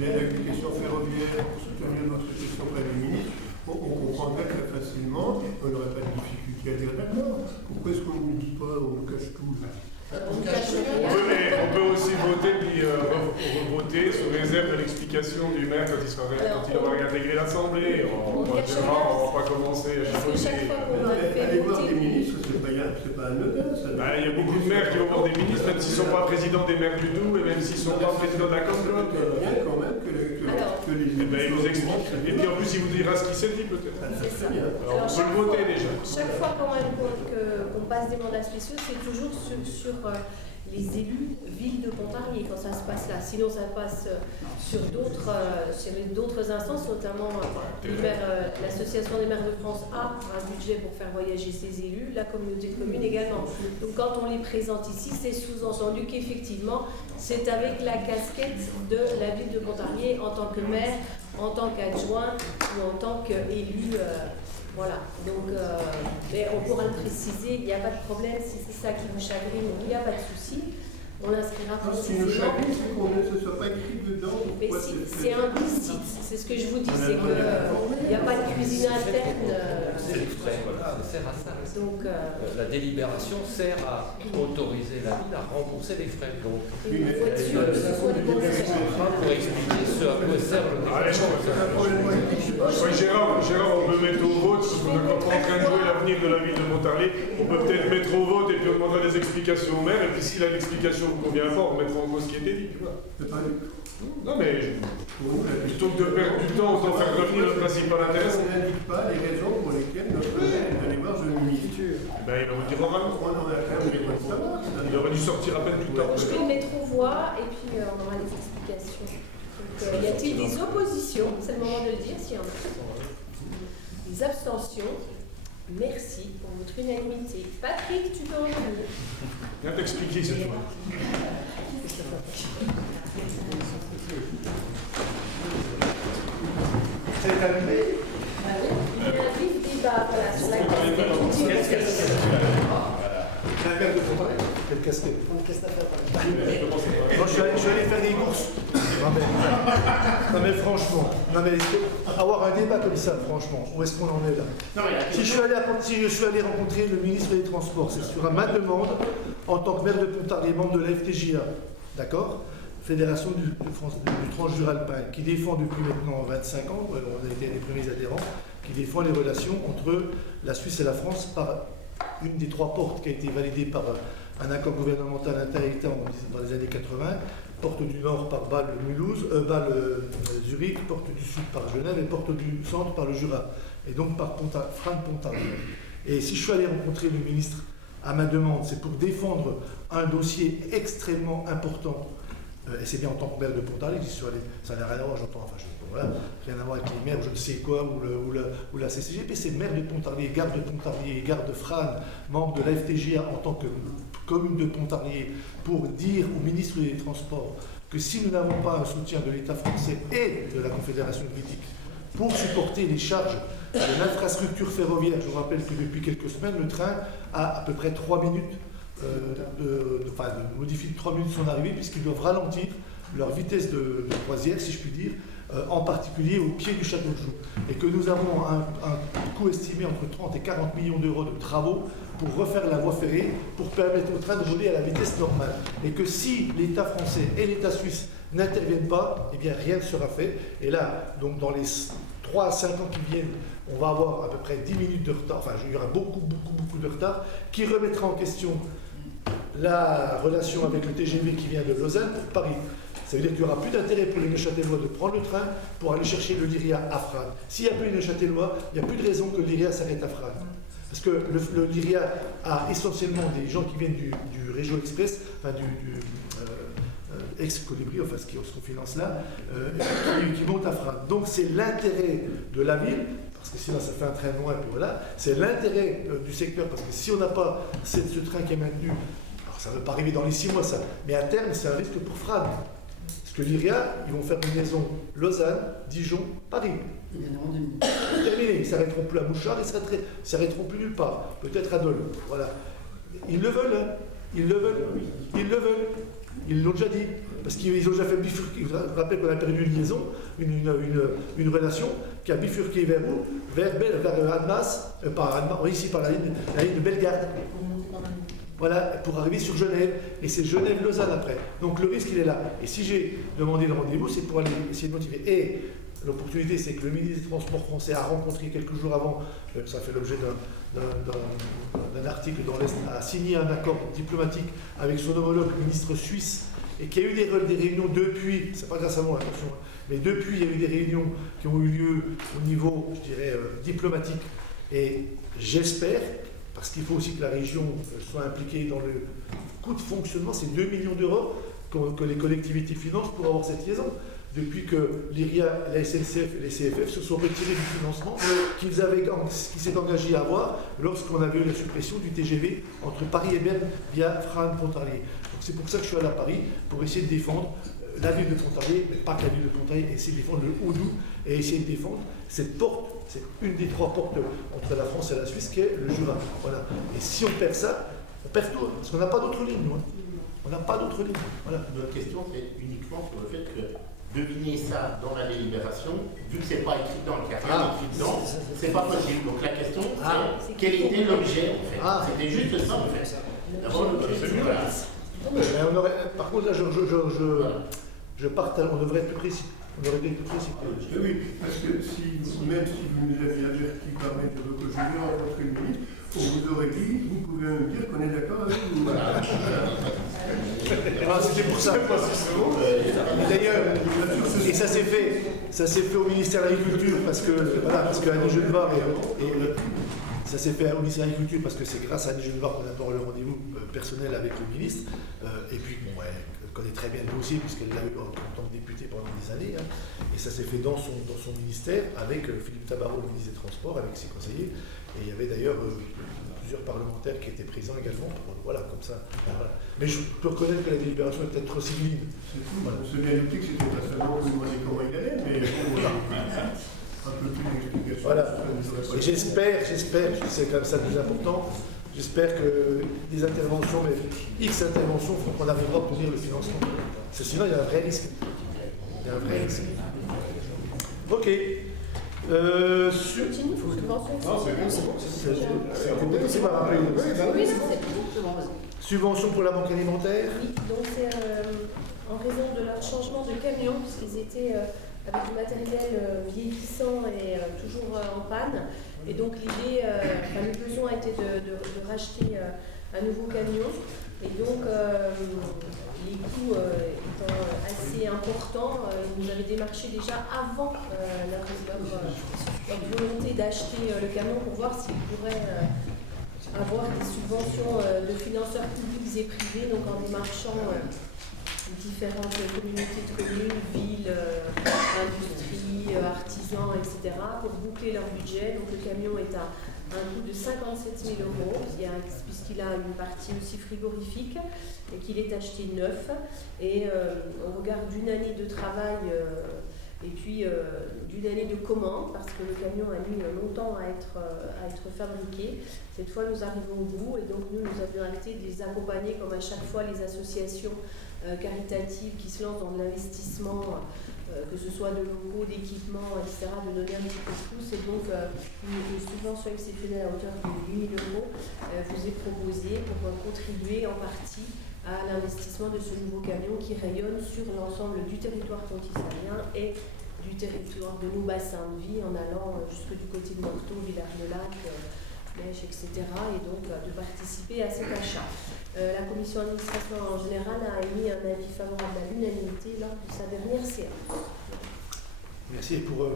l'électrification ferroviaire, pour soutenir notre question près du ministre. On comprendrait très facilement, on n'aurait pas de difficulté à dire d'accord. Pourquoi est-ce qu'on ne nous dit pas, on nous cache tout? Oui, mais on peut aussi voter puis revoter sous réserve de l'explication du maire quand il aura réintégré l'Assemblée. On va pas commencer à chaque fois qu'on a fait aller voir voter. des ministres, c'est pas anodin. Il y a beaucoup de maires qui vont voir des ministres, même s'ils ne sont pas présidents des maires du Doubs et même s'ils ne sont pas présidents de la Communauté. Bien quand même que les... Il vous explique. Et puis en plus, il vous dira ce qu'il s'est dit peut-être. C'est ça. Alors, on peut le voter déjà. Chaque fois quand même qu'on passe des mandats spéciaux, c'est toujours sur les élus villes de Pontarlier quand ça se passe là. Sinon, ça passe sur d'autres instances, notamment l'association des maires de France a un budget pour faire voyager ses élus, la communauté de communes également. Donc quand on les présente ici, c'est sous-entendu qu'effectivement, c'est avec la casquette de la ville de Pontarlier en tant que maire, en tant qu'adjoint ou en tant qu'élu. Voilà, donc mais on pourra le préciser, il n'y a pas de problème, si c'est ça qui vous chagrine, il n'y a pas de souci, on l'inscrira précisément. Ce ne soit pas écrit dedans. Mais c'est implicite, c'est ce que je vous dis, c'est qu'il n'y a pas de cuisine interne. C'est les frais, voilà, ça sert à ça. Donc, la délibération sert à autoriser la ville à rembourser les frais. Donc, une voiture, que ce soit des bons pour expliquer ce à quoi sert le Oui, Gérard, on peut mettre au vote, parce qu'on n'est pas en train de jouer l'avenir de la ville de Pontarlier. On peut peut-être mettre au vote et puis on demandera des explications au maire. Et puis si l'explication ne convient pas, on mettra en cause ce qui était dit. Tu vois. Non mais, plutôt que de perdre du temps, autant faire revenir le principal intéressant. On n'indique pas les raisons pour lesquelles notre maire est allé voir le ministre. Ben, il aurait dû oralement. Il aurait dû sortir à peine tout le temps. Je vais le mettre aux voix et puis on aura les explications. Donc, y a-t-il des oppositions? C'est le moment de le dire s'il y en a. Des abstentions? Merci pour votre unanimité. Patrick, tu peux en venir. Viens t'expliquer cette fois. C'est arrivé. Il y a un vif débat sur la casquette. La mère de Pontarlier. Quelle casquette? Moi, je suis allé faire des courses. Non mais franchement, avoir un débat comme ça, franchement, où est-ce qu'on en est là? Si je suis allé rencontrer le ministre des Transports, c'est sur ma demande, en tant que maire de Pontarlier, membre de la FTJA, d'accord? Fédération du Transjuralpin, qui défend depuis maintenant 25 ans, on a été les premiers adhérents, qui défend les relations entre la Suisse et la France par une des trois portes qui a été validée par un accord gouvernemental inter-État dans les années 80, porte du nord par Bâle-Mulhouse, Zurich, porte du sud par Genève et porte du centre par le Jura, et donc par Franck-Pontarlier. Et si je suis allé rencontrer le ministre à ma demande, c'est pour défendre un dossier extrêmement important. Et c'est bien en tant que maire de Pontarlier, ça n'a rien à voir, j'entends, voilà, rien à voir avec les maires, je ne sais quoi, ou la CCGP, c'est maire de Pontarlier, garde de Frane, membre de la FTJA en tant que commune de Pontarlier, pour dire au ministre des Transports que si nous n'avons pas un soutien de l'État français et de la Confédération helvétique pour supporter les charges de l'infrastructure ferroviaire, je vous rappelle que depuis quelques semaines, le train a à peu près 3 minutes de modifier de 3 minutes son arrivée, puisqu'ils doivent ralentir leur vitesse de croisière, si je puis dire, en particulier au pied du château de Joux. Et que nous avons un coût estimé entre 30 et 40 millions d'euros de travaux pour refaire la voie ferrée, pour permettre au train de voler à la vitesse normale. Et que si l'État français et l'État suisse n'interviennent pas, eh bien rien ne sera fait. Et là, donc dans les 3 à 5 ans qui viennent, on va avoir à peu près 10 minutes de retard, enfin il y aura beaucoup de retard, qui remettra en question la relation avec le TGV qui vient de Lausanne pour Paris. Ça veut dire qu'il n'y aura plus d'intérêt pour les Neuchâtelois de prendre le train pour aller chercher le Lyria à Frane. S'il n'y a plus les Neuchâtelois, il n'y a plus de raison que le Lyria s'arrête à Frane. Parce que le Lyria a essentiellement des gens qui viennent du Région Express, enfin du ex-Colibri, enfin ce qu'on finance là, qui monte à Frane. Donc c'est l'intérêt de la ville, parce que sinon ça fait un train loin, puis voilà, c'est l'intérêt du secteur, parce que si on n'a pas ce train qui est maintenu, alors ça ne va pas arriver dans les 6 mois ça, mais à terme c'est un risque pour Frane. Parce que l'Iria, ils vont faire une liaison Lausanne, Dijon, Paris. Terminé. Ils s'arrêteront plus à Mouchard, ils s'arrêteront plus nulle part. Peut-être à Dole. Voilà. Ils le veulent, hein. Ils le veulent. Ils le veulent. Ils l'ont déjà dit. Parce qu'ils ont déjà fait bifurquer. Je vous rappelle qu'on a perdu une liaison, une relation qui a bifurqué vers où? Vers Annemasse, ici par la ligne de Bellegarde. Voilà, pour arriver sur Genève, et c'est Genève-Lausanne après. Donc le risque, il est là. Et si j'ai demandé le rendez-vous, c'est pour aller essayer de motiver. Et l'opportunité, c'est que le ministre des Transports français a rencontré quelques jours avant, ça fait l'objet d'un article dans l'Est, a signé un accord diplomatique avec son homologue ministre suisse, et qu'il y a eu des réunions depuis, c'est pas grâce à moi, attention, mais depuis, il y a eu des réunions qui ont eu lieu au niveau, je dirais, diplomatique. Et j'espère, parce qu'il faut aussi que la région soit impliquée dans le coût de fonctionnement, c'est 2 millions d'euros que les collectivités financent pour avoir cette liaison. Depuis que l'IRIA, la SNCF et les CFF se sont retirés du financement qui s'est engagé à avoir lorsqu'on avait eu la suppression du TGV entre Paris et Berne via Frane-Pontarlier. Donc c'est pour ça que je suis allé à Paris, pour essayer de défendre la ville de Pontarlier, mais pas que la ville de Pontarlier, essayer de défendre le Haut-Doubs et essayer de défendre cette porte, c'est une des 3 portes entre la France et la Suisse qui est le Jura. Voilà. Et si on perd ça, on perd tout, parce qu'on n'a pas d'autre ligne, nous. On n'a pas d'autre ligne. Voilà. Notre question, c'est uniquement sur le fait que deviner ça dans la délibération, vu que c'est pas écrit dans le carrière, écrit dedans, c'est pas possible. Donc la question, c'est quel était l'objet, en fait. C'était juste ça, en fait. D'abord, l'objet, voilà. Par contre, là, je partage, on devrait être plus précis. On aurait été plus précis. Oui, parce que même si vous nous aviez averti par mail que je voulais rencontrer le ministre, on vous aurait dit, vous pouvez me dire qu'on est d'accord avec vous. Voilà. C'était pour ça. D'ailleurs, et ça s'est fait au ministère de l'Agriculture, parce que Annie Genevard ça s'est fait au ministère de l'Agriculture parce que c'est grâce à Annie Genevard qu'on a pas le rendez-vous personnel avec le ministre. Et puis, bon, elle connaît très bien le dossier puisqu'elle l'a eu en tant que députée pendant des années. Hein. Et ça s'est fait dans son ministère avec Philippe Tabarot, le ministre des Transports, avec ses conseillers. Et il y avait d'ailleurs plusieurs parlementaires qui étaient présents également. Voilà, comme ça. Voilà. Mais je peux reconnaître que la délibération est peut-être trop civile. C'est tout. Voilà. On s'est bien douté que c'était pas seulement pour demander comment il allait, mais voilà. Un peu plus d'explications. Voilà. Et j'espère, c'est quand même ça le plus important, j'espère que les interventions, mais X interventions, font qu'on arrivera à obtenir le financement. Parce que sinon, il y a un vrai risque. Il y a un vrai risque. Ok. Subvention pour la banque alimentaire. Oui, donc c'est en raison de leur changement de camion, puisqu'ils étaient avec du matériel vieillissant et toujours en panne. Et donc l'idée, le besoin était de racheter un nouveau camion. Et donc les coûts étant assez importants, ils nous avaient démarché déjà avant leur volonté d'acheter le camion pour voir s'ils pourraient avoir des subventions de financeurs publics et privés, donc en démarchant différentes communautés de communes, villes, industries, artisans, etc., pour boucler leur budget. Donc le camion est à un coût de 57 000 €, puisqu'il a une partie aussi frigorifique et qu'il est acheté neuf. Et au regard d'une année de travail Et puis d'une année de commande, parce que le camion a mis longtemps à être fabriqué. Cette fois, nous arrivons au bout et donc nous avions acté de les accompagner comme à chaque fois les associations caritatives qui se lancent dans de l'investissement, que ce soit de locaux, d'équipements, etc., de donner un petit peu de pouce. Et donc, une subvention exceptionnelle à hauteur de 8 000 € vous est proposée pour contribuer en partie à l'investissement de ce nouveau camion qui rayonne sur l'ensemble du territoire pontisalien et du territoire de nos bassins de vie en allant jusque du côté de Morteau, Villars-le-Lac, Mèche, etc. Et donc de participer à cet achat. La commission d'administration en général a émis un avis favorable à l'unanimité lors de sa dernière séance. Merci. Et pour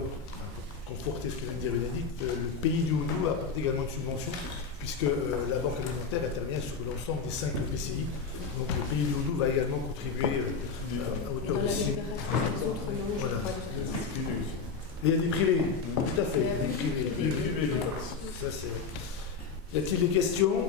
conforter ce que vient de dire Bénédicte, le pays du Haut-Doubs apporte également une subvention puisque la banque alimentaire intervient sur l'ensemble des 5 EPCI. Donc le pays du Haut-Doubs va également contribuer à hauteur de 6. Voilà. Et il y a des privés, tout à fait. Des privés. Ça, c'est... Y a-t-il des questions?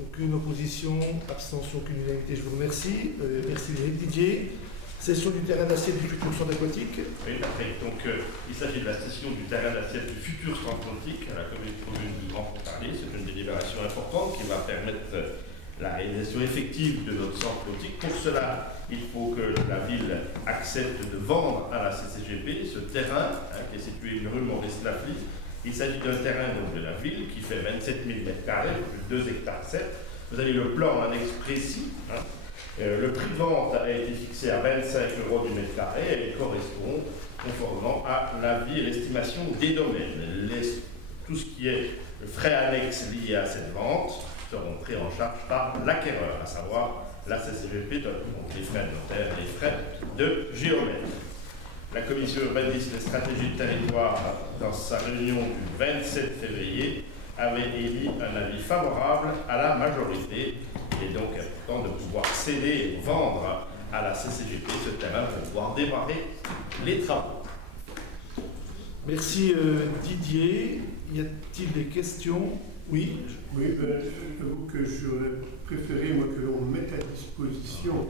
Aucune opposition, abstention, aucune unanimité, je vous remercie. Merci Didier. Cession du terrain d'assiette du futur centre aquatique. Oui, parfait. Donc, il s'agit de la cession du terrain d'assiette du futur centre aquatique à la commune du Grand Pontarlier. C'est une délibération importante qui va permettre la réalisation effective de notre centre aquatique. Pour cela, il faut que la ville accepte de vendre à la CCGP ce terrain qui est situé une rue Maurice Laflite. Il s'agit d'un terrain donc, de la ville qui fait 27 000 m², plus 2,7 hectares. Vous avez le plan en annexe précis. Le prix de vente a été fixé à 25 € du mètre carré et il correspond conformément à l'avis et l'estimation des domaines. Tout ce qui est frais annexes liés à cette vente seront pris en charge par l'acquéreur, à savoir la CCGP, donc les frais de notaire, les frais de géomètre. La commission urbaniste et stratégie de territoire, dans sa réunion du 27 février, avait émis un avis favorable à la majorité. Il est donc important de pouvoir céder et vendre à la CCGP ce terrain pour pouvoir démarrer les travaux. Merci Didier. Y a-t-il des questions? Oui. Oui, j'avoue que j'aurais préféré moi, que l'on mette à disposition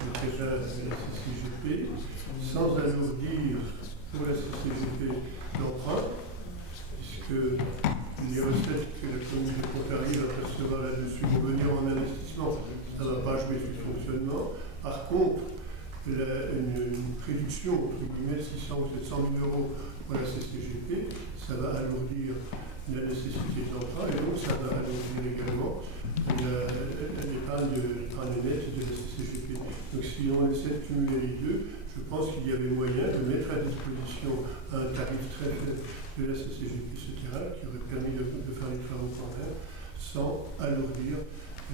le terrain de la CCGP sans alourdir pour la CCGP l'emprunt, puisque les recettes que la commune de Pontarlier va percevoir là-dessus vont venir en investissement, ça ne va pas jouer sur le fonctionnement. Par contre, une réduction entre guillemets 600 ou 700 000 € pour la CCGP, ça va alourdir la nécessité d'emprunt et donc ça va alourdir également l'épargne nette de la CCGP. Donc si on essaie de cumuler les deux, je pense qu'il y avait moyen de mettre à disposition un tarif très faible de la CCGP ce terrain qui aurait permis de faire les travaux quand même sans alourdir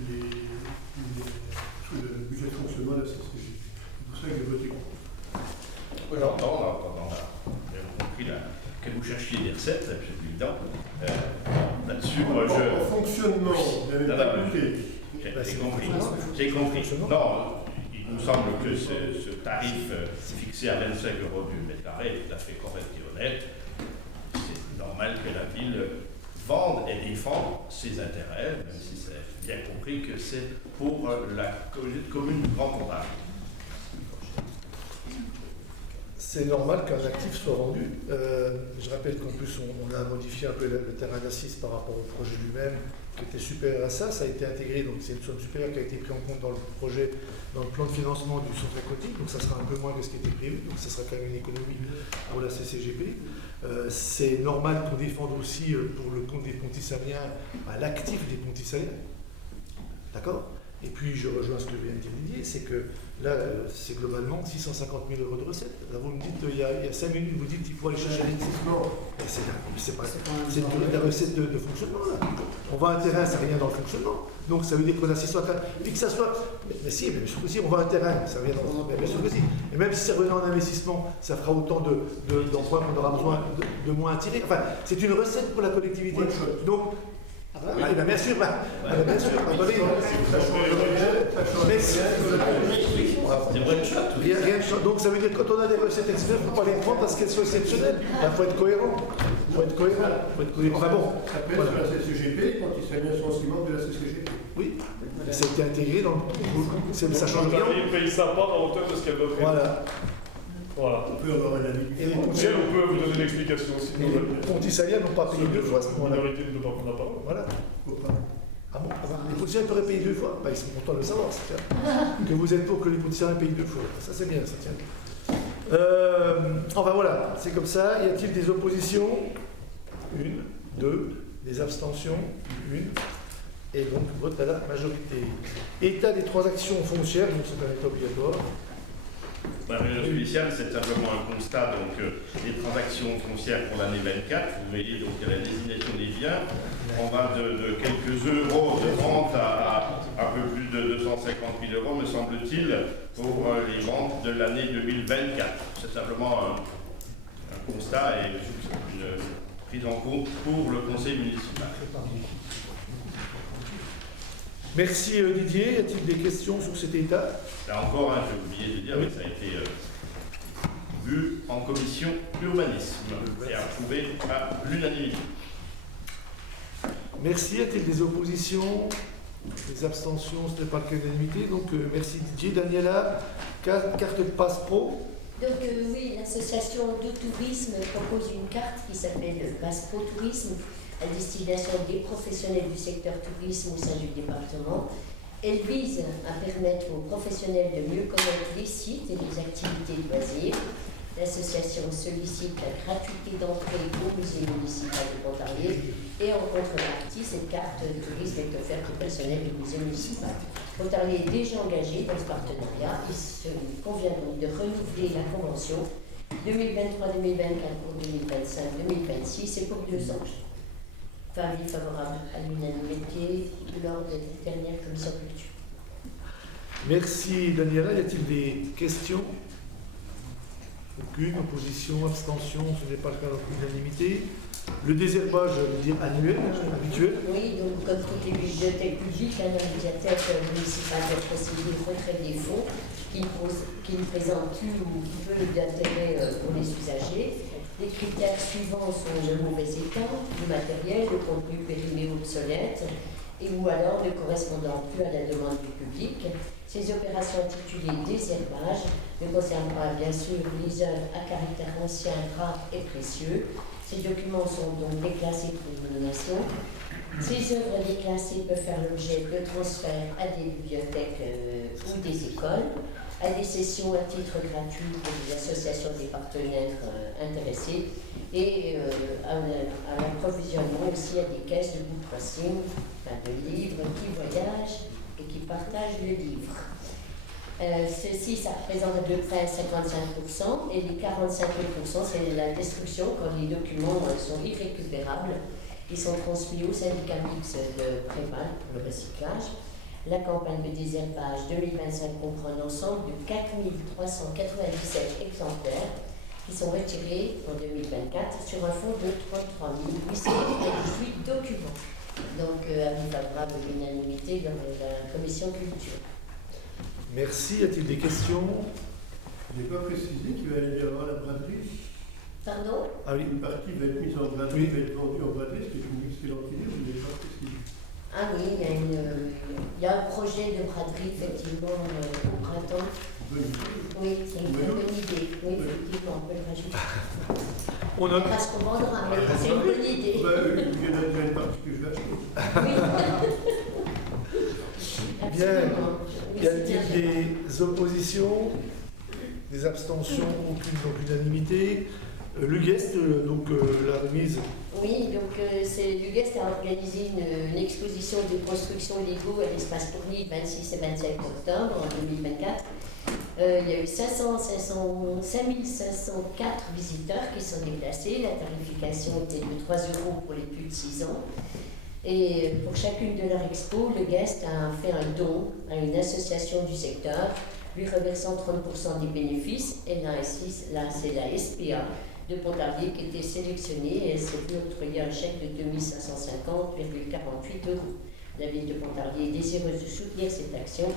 le budget de fonctionnement de la CCGP. C'est pour ça que j'ai voté contre. Oui, j'entends. J'ai compris que vous cherchiez des recettes, c'est évident. Là-dessus, moi je. En fonctionnement, vous n'avez pas douté. J'ai compris. Non, il nous semble que ce tarif fixé à 25 € du mètre carré est tout à fait correct et honnête. C'est normal que la ville vende et défende ses intérêts, même si c'est bien compris que c'est pour la commune du Grand Pontarlier. C'est normal qu'un actif soit vendu. Je rappelle qu'en plus, on a modifié un peu le terrain d'assises par rapport au projet lui-même, qui était supérieur à ça. Ça a été intégré, donc c'est une somme supérieure qui a été prise en compte dans le projet, dans le plan de financement du centre aquatique. Donc ça sera un peu moins que ce qui était prévu. Donc ça sera quand même une économie pour la CCGP. C'est normal qu'on défende aussi, pour le compte des Pontisaliens, l'actif des Pontisaliens. D'accord? Et puis, je rejoins ce que vient de dire Didier, c'est que là, c'est globalement 650 000 € de recettes. Là, vous me dites, il y a 5 minutes, vous dites qu'il faut aller chercher l'investissement. C'est la recette de fonctionnement, là. On vend un terrain, ça revient dans le fonctionnement. Donc, ça veut dire qu'on a 650 000. Puis que ça soit. Mais si, bien sûr que si, on vend un terrain, ça revient dans le fonctionnement. Bien sûr que si. Et même si ça revient en investissement, ça fera autant d'emplois qu'on aura besoin de moins à tirer. Enfin, c'est une recette pour la collectivité. Donc, oui, bien sûr, bien sûr. Donc ça veut dire que quand on a des recettes exceptionnelles, il ne faut pas les prendre parce qu'elles sont exceptionnelles. Il faut être cohérent. Enfin bon. Ça pèse sur la CCGP quand il s'agit sur le ciment de la CCGP. Oui, ça a été intégré dans le. Ça change rien. Il paye sa part à hauteur de ce qu'elle doit payer. Voilà. Voilà. On peut avoir un avis. Et les Michel, on peut vous donner l'explication aussi. Et les Ponticaliens n'ont pas payé deux fois à ce La moment-là. minorité ne peut pas prendre la parole. Voilà. Faut pas. Ah bon, les Ponticaliens peuvent payer deux fois. Bah, ils sont contents de le savoir, c'est clair. Que vous êtes pour que les Ponticaliens payent deux fois. Ça, c'est bien, ça tient. Enfin voilà, c'est comme ça. Y a-t-il des oppositions? Une, deux, des abstentions? Une. Et donc, vote à la majorité. État des transactions foncières, donc c'est un état obligatoire. La réunion initiale, c'est simplement un constat, donc les transactions foncières pour l'année 24. Vous voyez donc la désignation des biens. On va de quelques euros de vente à un peu plus de 250 000 euros, me semble-t-il, pour les ventes de l'année 2024. C'est simplement un constat et une prise en compte pour le conseil municipal. Merci Didier. Y a-t-il des questions sur cet état? Là encore, j'ai oublié de dire, mais ça a été vu en commission urbanisme et approuvé à l'unanimité. Merci. Y a-t-il des oppositions? Des abstentions? Ce n'est pas le cas d'unanimité. Donc merci Didier. Daniela, carte passe pro. Donc oui, l'association de tourisme propose une carte qui s'appelle Passe Pro Tourisme à destination des professionnels du secteur tourisme au sein du département. Elle vise à permettre aux professionnels de mieux connaître les sites et les activités de loisirs. L'association sollicite la gratuité d'entrée au musée municipal de Pontarlier et en contrepartie, cette carte de tourisme est offerte au personnel du musée municipal. Pontarlier est déjà engagé dans ce partenariat. Il se convient donc de renouveler la convention 2023-2024 pour 2025-2026 et pour 2 ans. Enfin, avis favorable à l'unanimité lors de la dernière commission culture. Merci Daniela. Y a-t-il des questions? Aucune. Opposition, abstention, ce n'est pas le cas d'unanimité. Le désherbage, je veux dire annuel, habituel. Oui, donc comme toutes les bibliothèques publiques, la bibliothèque municipale doit procéder au retrait des fonds qui ne présentent plus ou peu d'intérêt pour les usagers. Les critères suivants sont le mauvais état du matériel, le contenu périmé obsolète et ou alors ne correspondant plus à la demande du public. Ces opérations intitulées désherbage ne concernent pas bien sûr les œuvres à caractère ancien, rare et précieux. Ces documents sont donc déclassés pour élimination. Ces œuvres déclassées peuvent faire l'objet de transferts à des bibliothèques ou des écoles, à des sessions à titre gratuit pour des associations des partenaires intéressés et à l'approvisionnement aussi à des caisses de book crossing, de livres qui voyagent et qui partagent le livre. Ceci, ça représente à peu près 55% et les 45%, c'est la destruction quand les documents sont irrécupérables. Ils sont transmis au syndicat mixte de Préval pour le recyclage. La campagne de désherbage 2025 comprend un ensemble de 4 397 exemplaires qui sont retirés en 2024 sur un fonds de 33 898 documents. Donc, avis favorable à l'unanimité dans la commission culture. Merci. Y a-t-il des questions? Je n'ai pas précisé qu'il va y avoir la braderie. Pardon? Ah oui. Une partie va être mise en braderie, va être vendue en braderie, ce qui est une excellente idée, je ne l'ai pas précisé. Ah oui, il y a un projet de braderie effectivement au printemps. Bonne idée. Oui, c'est une bonne idée. Oui, effectivement, on peut le rajouter. On note. On verra ce qu'on vendra, mais c'est une bonne idée. Il y en a déjà une partie que je vais acheter. Oui. Bien. Oui, Y a-t-il des oppositions? Des abstentions? Aucune, donc l'unanimité. L'UGEST, donc la remise. Oui, donc l'UGEST a organisé une exposition de construction Lego à l'espace Tourny le 26 et 27 octobre en 2024. Il y a eu 5504 visiteurs qui sont déplacés. La tarification était de 3 € pour les plus de 6 ans. Et pour chacune de leurs expos, le guest a fait un don à une association du secteur, lui reversant 30% des bénéfices. Et là, c'est la SPA de Pontarlier qui était sélectionnée et elle s'est vu octroyer un chèque de 2550,48 €. La ville de Pontarlier, désireuse de soutenir cette action,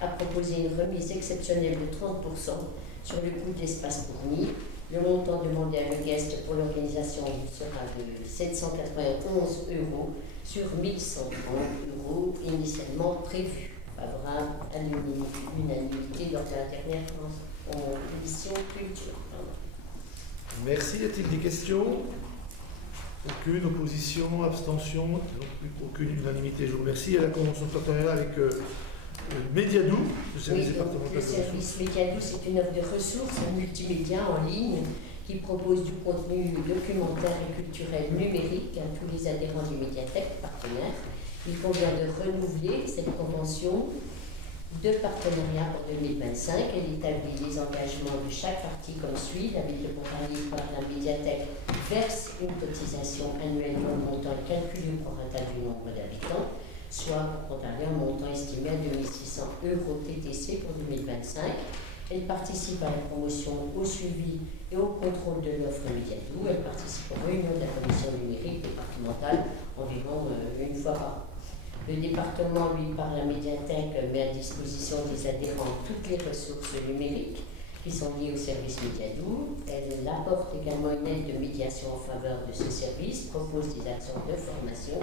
a proposé une remise exceptionnelle de 30% sur le coût de l'espace Tourny. Le montant demandé à l'UGEST pour l'organisation sera de 791 € sur 1130 € initialement prévus. favorable à l'unanimité lors de la dernière commission culture. Merci. Y a-t-il des questions? Aucune opposition, abstention, donc aucune unanimité. Je vous remercie. Il y a la convention de partenariat avec Mediadou, le service départemental le service Mediadou, c'est une offre de ressources multimédia en ligne qui propose du contenu documentaire et culturel numérique à tous les adhérents des médiathèques partenaires. Il convient de renouveler cette convention de partenariat pour 2025. Elle établit les engagements de chaque partie comme suit. La ville de Pontarlier par la médiathèque verse une cotisation annuelle dont le montant est calculé au prorata du nombre d'habitants, soit pour Pontarlier un montant estimé à 2600 € TTC pour 2025. Elle participe à la promotion, au suivi et au contrôle de l'offre Mediadou. Elle participe aux réunions de la commission numérique départementale environ une fois par an. Le département, lui, par la médiathèque, met à disposition des adhérents toutes les ressources numériques qui sont liées au service Mediadou. Elle apporte également une aide de médiation en faveur de ce service, propose des actions de formation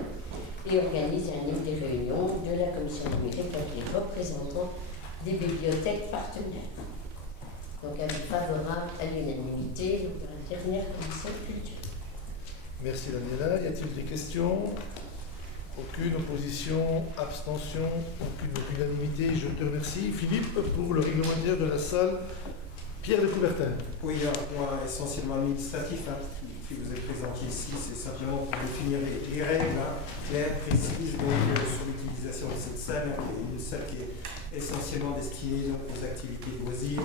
et organise et anime des réunions de la commission numérique avec les représentants des bibliothèques partenaires. Donc, avis favorable à l'unanimité de la dernière commission culture. Merci Daniela. Y a-t-il des questions? Aucune opposition, abstention, aucune unanimité. Je te remercie. Philippe, pour le règlement intérieur de la salle Pierre de Coubertin. Oui, un point essentiellement administratif qui vous est présenté ici, c'est simplement pour définir les règles claires, précises sur l'utilisation de cette salle, une salle qui est essentiellement destinée aux activités de loisirs,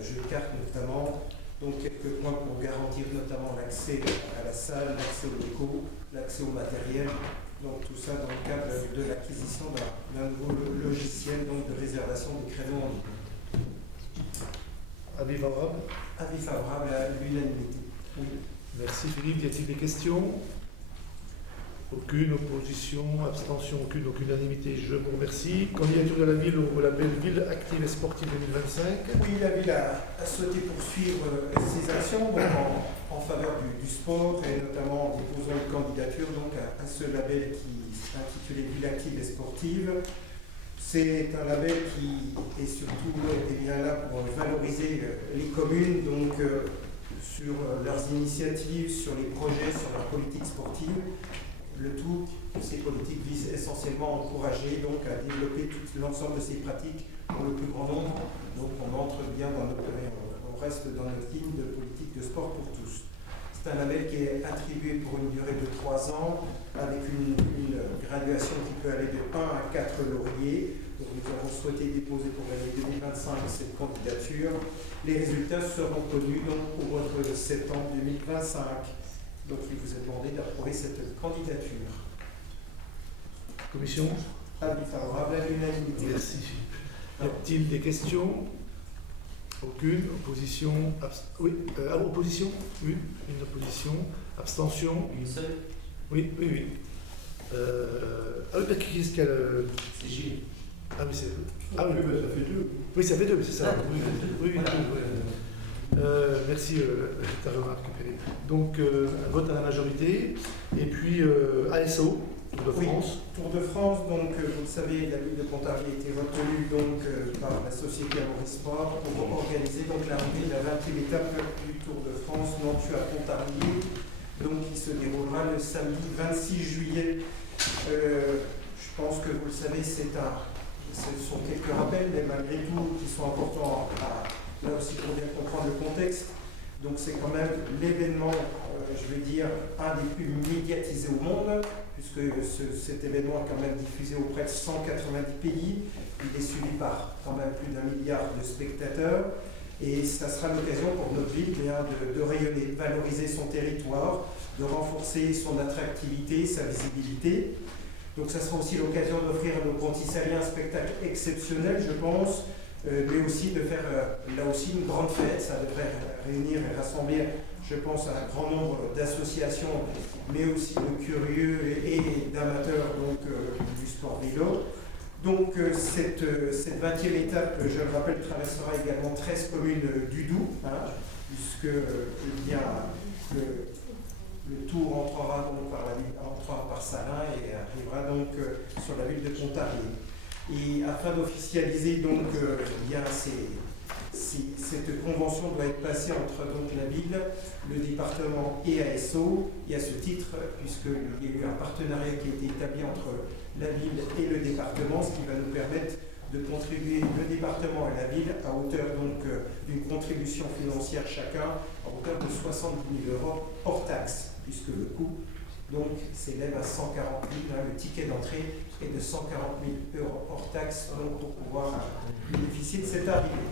jeux de cartes notamment. Donc quelques points pour garantir notamment l'accès à la salle, l'accès aux locaux, l'accès au matériel. Donc tout ça dans le cadre de l'acquisition d'un nouveau logiciel de réservation des créneaux en ligne. Avis favorable? Avis favorable à l'unanimité. Oui. Merci Philippe. Y a-t-il des questions? Aucune opposition, abstention, aucune unanimité. Je vous remercie. Candidature de la ville au label Ville Active et Sportive 2025. Oui, la ville a souhaité poursuivre ses actions en faveur du sport et notamment en déposant une candidature à ce label qui est intitulé Ville Active et Sportive. C'est un label qui est surtout là pour valoriser les communes sur leurs initiatives, sur les projets, sur leur politique sportive. Le tout, ces politiques visent essentiellement à encourager à développer l'ensemble de ces pratiques pour le plus grand nombre. Donc on entre bien on reste dans notre ligne de politique de sport pour tous. C'est un label qui est attribué pour une durée de 3 ans avec une graduation qui peut aller de 1 à 4 lauriers. Donc nous avons souhaité déposer pour l'année 2025 cette candidature. Les résultats seront connus au mois de septembre 2025. Donc il vous est demandé d'approuver cette candidature. Commission? Avis favorable à l'unanimité. Merci. Y a-t-il des questions? Aucune. Opposition? Opposition? Oui, une opposition. Abstention? Une seule? Oui. Qu'est-ce qu'elle... C'est Gilles. Ah oui, c'est... Ah oui, ça fait 2. Oui, ça fait 2, c'est ça. Oui. Merci ta remarque, Philippe. Donc, vote à la majorité. Et puis, ASO, Tour de France. Tour de France, vous le savez, la ville de Pontarlier a été retenue par la société Maurice Sport pour organiser l'arrivée de la 20e étape du Tour de France Nantua à Pontarlier, qui se déroulera le samedi 26 juillet. Je pense que vous le savez, ce sont quelques rappels, mais malgré tout, qui sont importants là aussi pour bien comprendre le contexte. Donc c'est quand même l'événement, un des plus médiatisés au monde, puisque cet événement est quand même diffusé auprès de 190 pays. Il est suivi par quand même plus d'1 milliard de spectateurs. Et ça sera l'occasion pour notre ville de rayonner, valoriser son territoire, de renforcer son attractivité, sa visibilité. Donc ça sera aussi l'occasion d'offrir à nos Pontisaliens un spectacle exceptionnel, je pense, mais aussi de faire là aussi une grande fête. Ça devrait réunir et rassembler, je pense, un grand nombre d'associations, mais aussi de curieux et d'amateurs du sport vélo. Donc cette 20e étape, je le rappelle, traversera également 13 communes du Doubs, puisque le tour entrera par Salins et arrivera sur la ville de Pontarlier. Et afin d'officialiser donc bien cette convention doit être passée entre donc la ville, le département et ASO. Et à ce titre, puisqu'il y a eu un partenariat qui a été établi entre la ville et le département, ce qui va nous permettre de contribuer le département et la ville à hauteur donc d'une contribution financière chacun à hauteur de 70 000 € hors taxe, puisque le coût donc s'élève à 140 000, le ticket d'entrée est de 140 000 € hors taxe donc, pour pouvoir bénéficier de cette arrivée.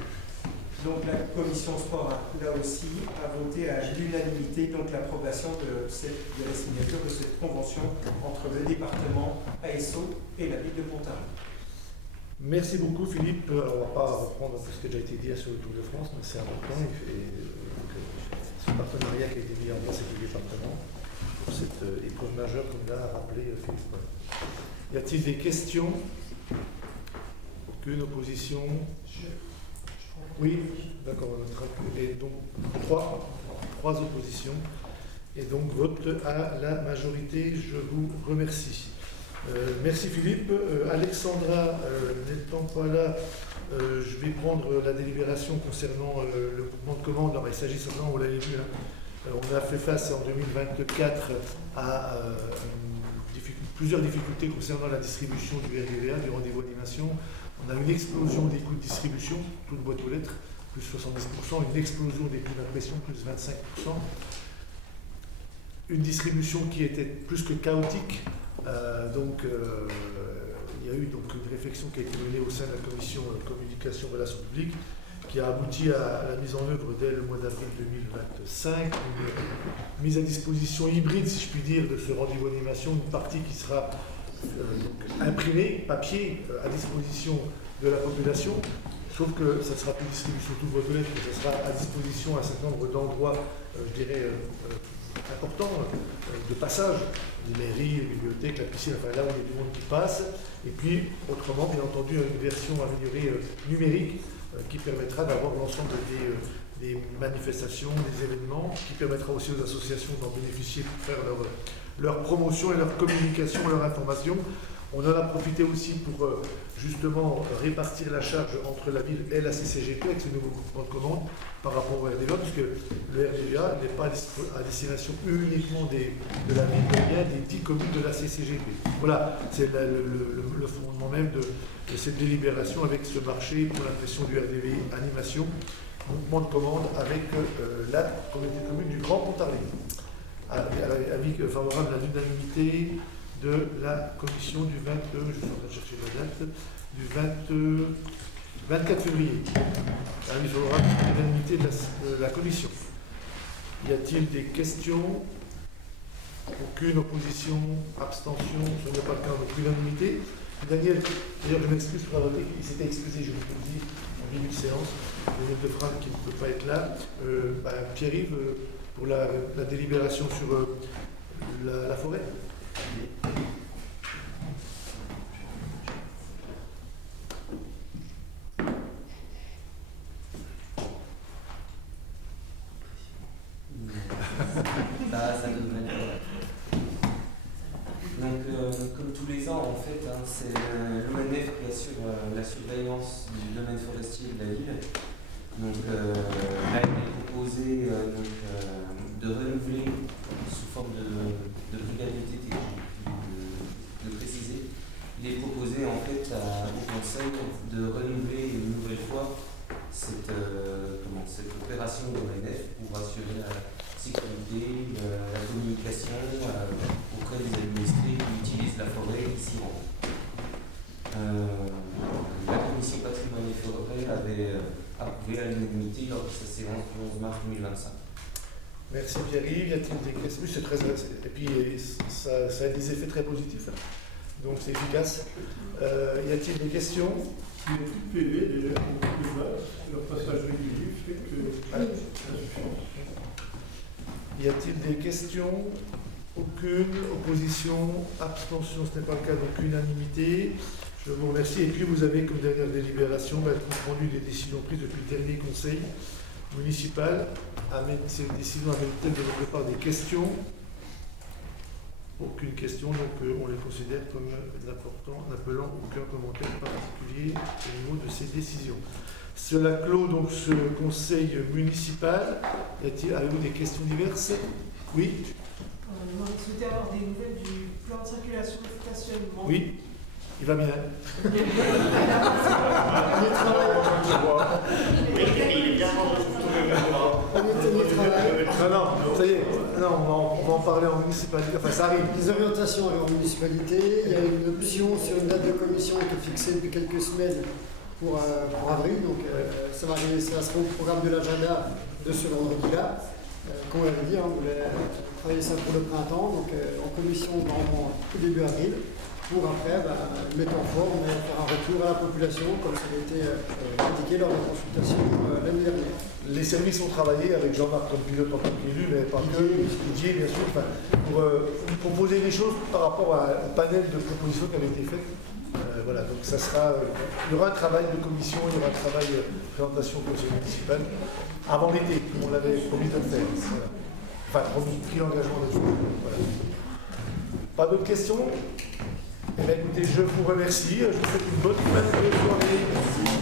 Donc la commission sport là aussi a voté à l'unanimité donc l'approbation de la signature de cette convention entre le département ASO et la ville de Pontarlier. Merci beaucoup Philippe. Alors, on ne va pas reprendre tout ce qui a déjà été dit sur le Tour de France, mais c'est important. Ce partenariat qui a été mis en place avec le département pour cette épreuve majeure, comme l'a rappelé Philippe. Y a-t-il des questions? Aucune opposition? Oui, d'accord. Et donc, trois oppositions. Et donc, vote à la majorité. Je vous remercie. Merci Philippe. Alexandra n'étant pas là, je vais prendre la délibération concernant le mouvement de commande. Alors, il s'agit simplement, vous l'avez vu, on a fait face en 2024 à plusieurs difficultés concernant la distribution du RDVA, du rendez-vous animation. On a une explosion des coûts de distribution, toute boîte aux lettres, plus 70%, une explosion des coûts d'impression, plus 25%. Une distribution qui était plus que chaotique. Il y a eu donc une réflexion qui a été menée au sein de la commission communication relations publiques qui a abouti à la mise en œuvre dès le mois d'avril 2025, une mise à disposition hybride, si je puis dire, de ce rendez-vous animation, une partie qui sera imprimée, papier, à disposition de la population, sauf que ça ne sera plus distribution toute boîte aux lettres, mais ça sera à disposition à un certain nombre d'endroits, je dirais, importants, de passage, les mairies, les bibliothèques, la piscine, enfin là où il y a du monde qui passe, et puis autrement, bien entendu, une version améliorée numérique qui permettra d'avoir l'ensemble des manifestations, des événements, qui permettra aussi aux associations d'en bénéficier pour faire leur promotion et leur communication, leur information. On en a profité aussi pour justement répartir la charge entre la ville et la CCGP avec ce nouveau groupement de commande par rapport au RDVA, puisque le RDVA n'est pas à destination uniquement de la ville, mais bien des 10 communes de la CCGP. Voilà, c'est le fondement même de cette délibération avec ce marché pour l'impression du RDV animation, groupement de commande avec la communauté de communes du Grand Pontarlier. Avis favorable à l'unanimité de la commission du 22, je suis en train de chercher la date, du 24 février. Avis favorable à l'unanimité de la commission. Y a-t-il des questions? Aucune opposition, abstention, ce n'est pas le cas, donc l'unanimité. Daniel, d'ailleurs je m'excuse pour avoir il s'était excusé, je vous le dis, en début de séance, Daniel Defrane qui ne peut pas être là. Pierre-Yves, pour la délibération sur la forêt. Ça devrait être. Donc, comme tous les ans, en fait, c'est l'ONF qui assure la surveillance du domaine forestier de la ville. Donc, là, il est proposé de renouveler sous forme de brigade VTT, de préciser. Il est proposé en fait au Conseil de renouveler une nouvelle fois cette opération de l'ONF pour assurer la sécurité, la communication auprès des administrés qui utilisent la forêt et qui s'y rendent. La commission patrimoine et forêt avait approuvé à l'unanimité lors de sa séance du 11 mars 2025. Merci Pierre-Yves. Y a-t-il des questions? C'est très et puis ça a des effets très positifs, donc c'est efficace. Y a-t-il des questions? Il est tout PV déjà, leur passage régulier fait que ça suffit. Y a-t-il des questions? Aucune. Opposition, abstention, ce n'est pas le cas, donc unanimité. Je vous remercie. Et puis vous avez comme dernière délibération le compte rendu des décisions prises depuis le dernier conseil municipal. Ces décisions amènent-elles de votre part des questions? Aucune question, donc on les considère comme importants, n'appelant aucun commentaire particulier au niveau de ces décisions. Cela clôt donc ce conseil municipal. Avez-vous des questions diverses? Oui. On souhaitait avoir des nouvelles du plan de circulation de stationnement. Oui, il va bien. Il est bien Non, ça y est, non, on va en parler en municipalité, enfin ça arrive. Les orientations en municipalité, il y a une option sur une date de commission qui est fixée depuis quelques semaines pour avril, donc ça va arriver, ça sera au programme de l'agenda de ce vendredi-là. Comme on l'avait dit, on voulait travailler ça pour le printemps, donc en commission normalement au début avril, pour après mettre en forme et faire un retour à la population, comme ça a été indiqué lors de la consultation l'année dernière. Les services ont travaillé avec Jean-Marc comme pilote en tant qu'élu, mais pas que, Didier bien sûr, pour proposer des choses par rapport au panel de propositions qui avaient été faites. Voilà, donc ça sera, il y aura un travail de commission, il y aura un travail de présentation au conseil municipal avant l'été, comme on l'avait promis de le faire. Voilà. Enfin, pris l'engagement là-dessus. Voilà. Pas d'autres questions? Eh bien, écoutez, je vous remercie, je vous souhaite une bonne fin de soirée.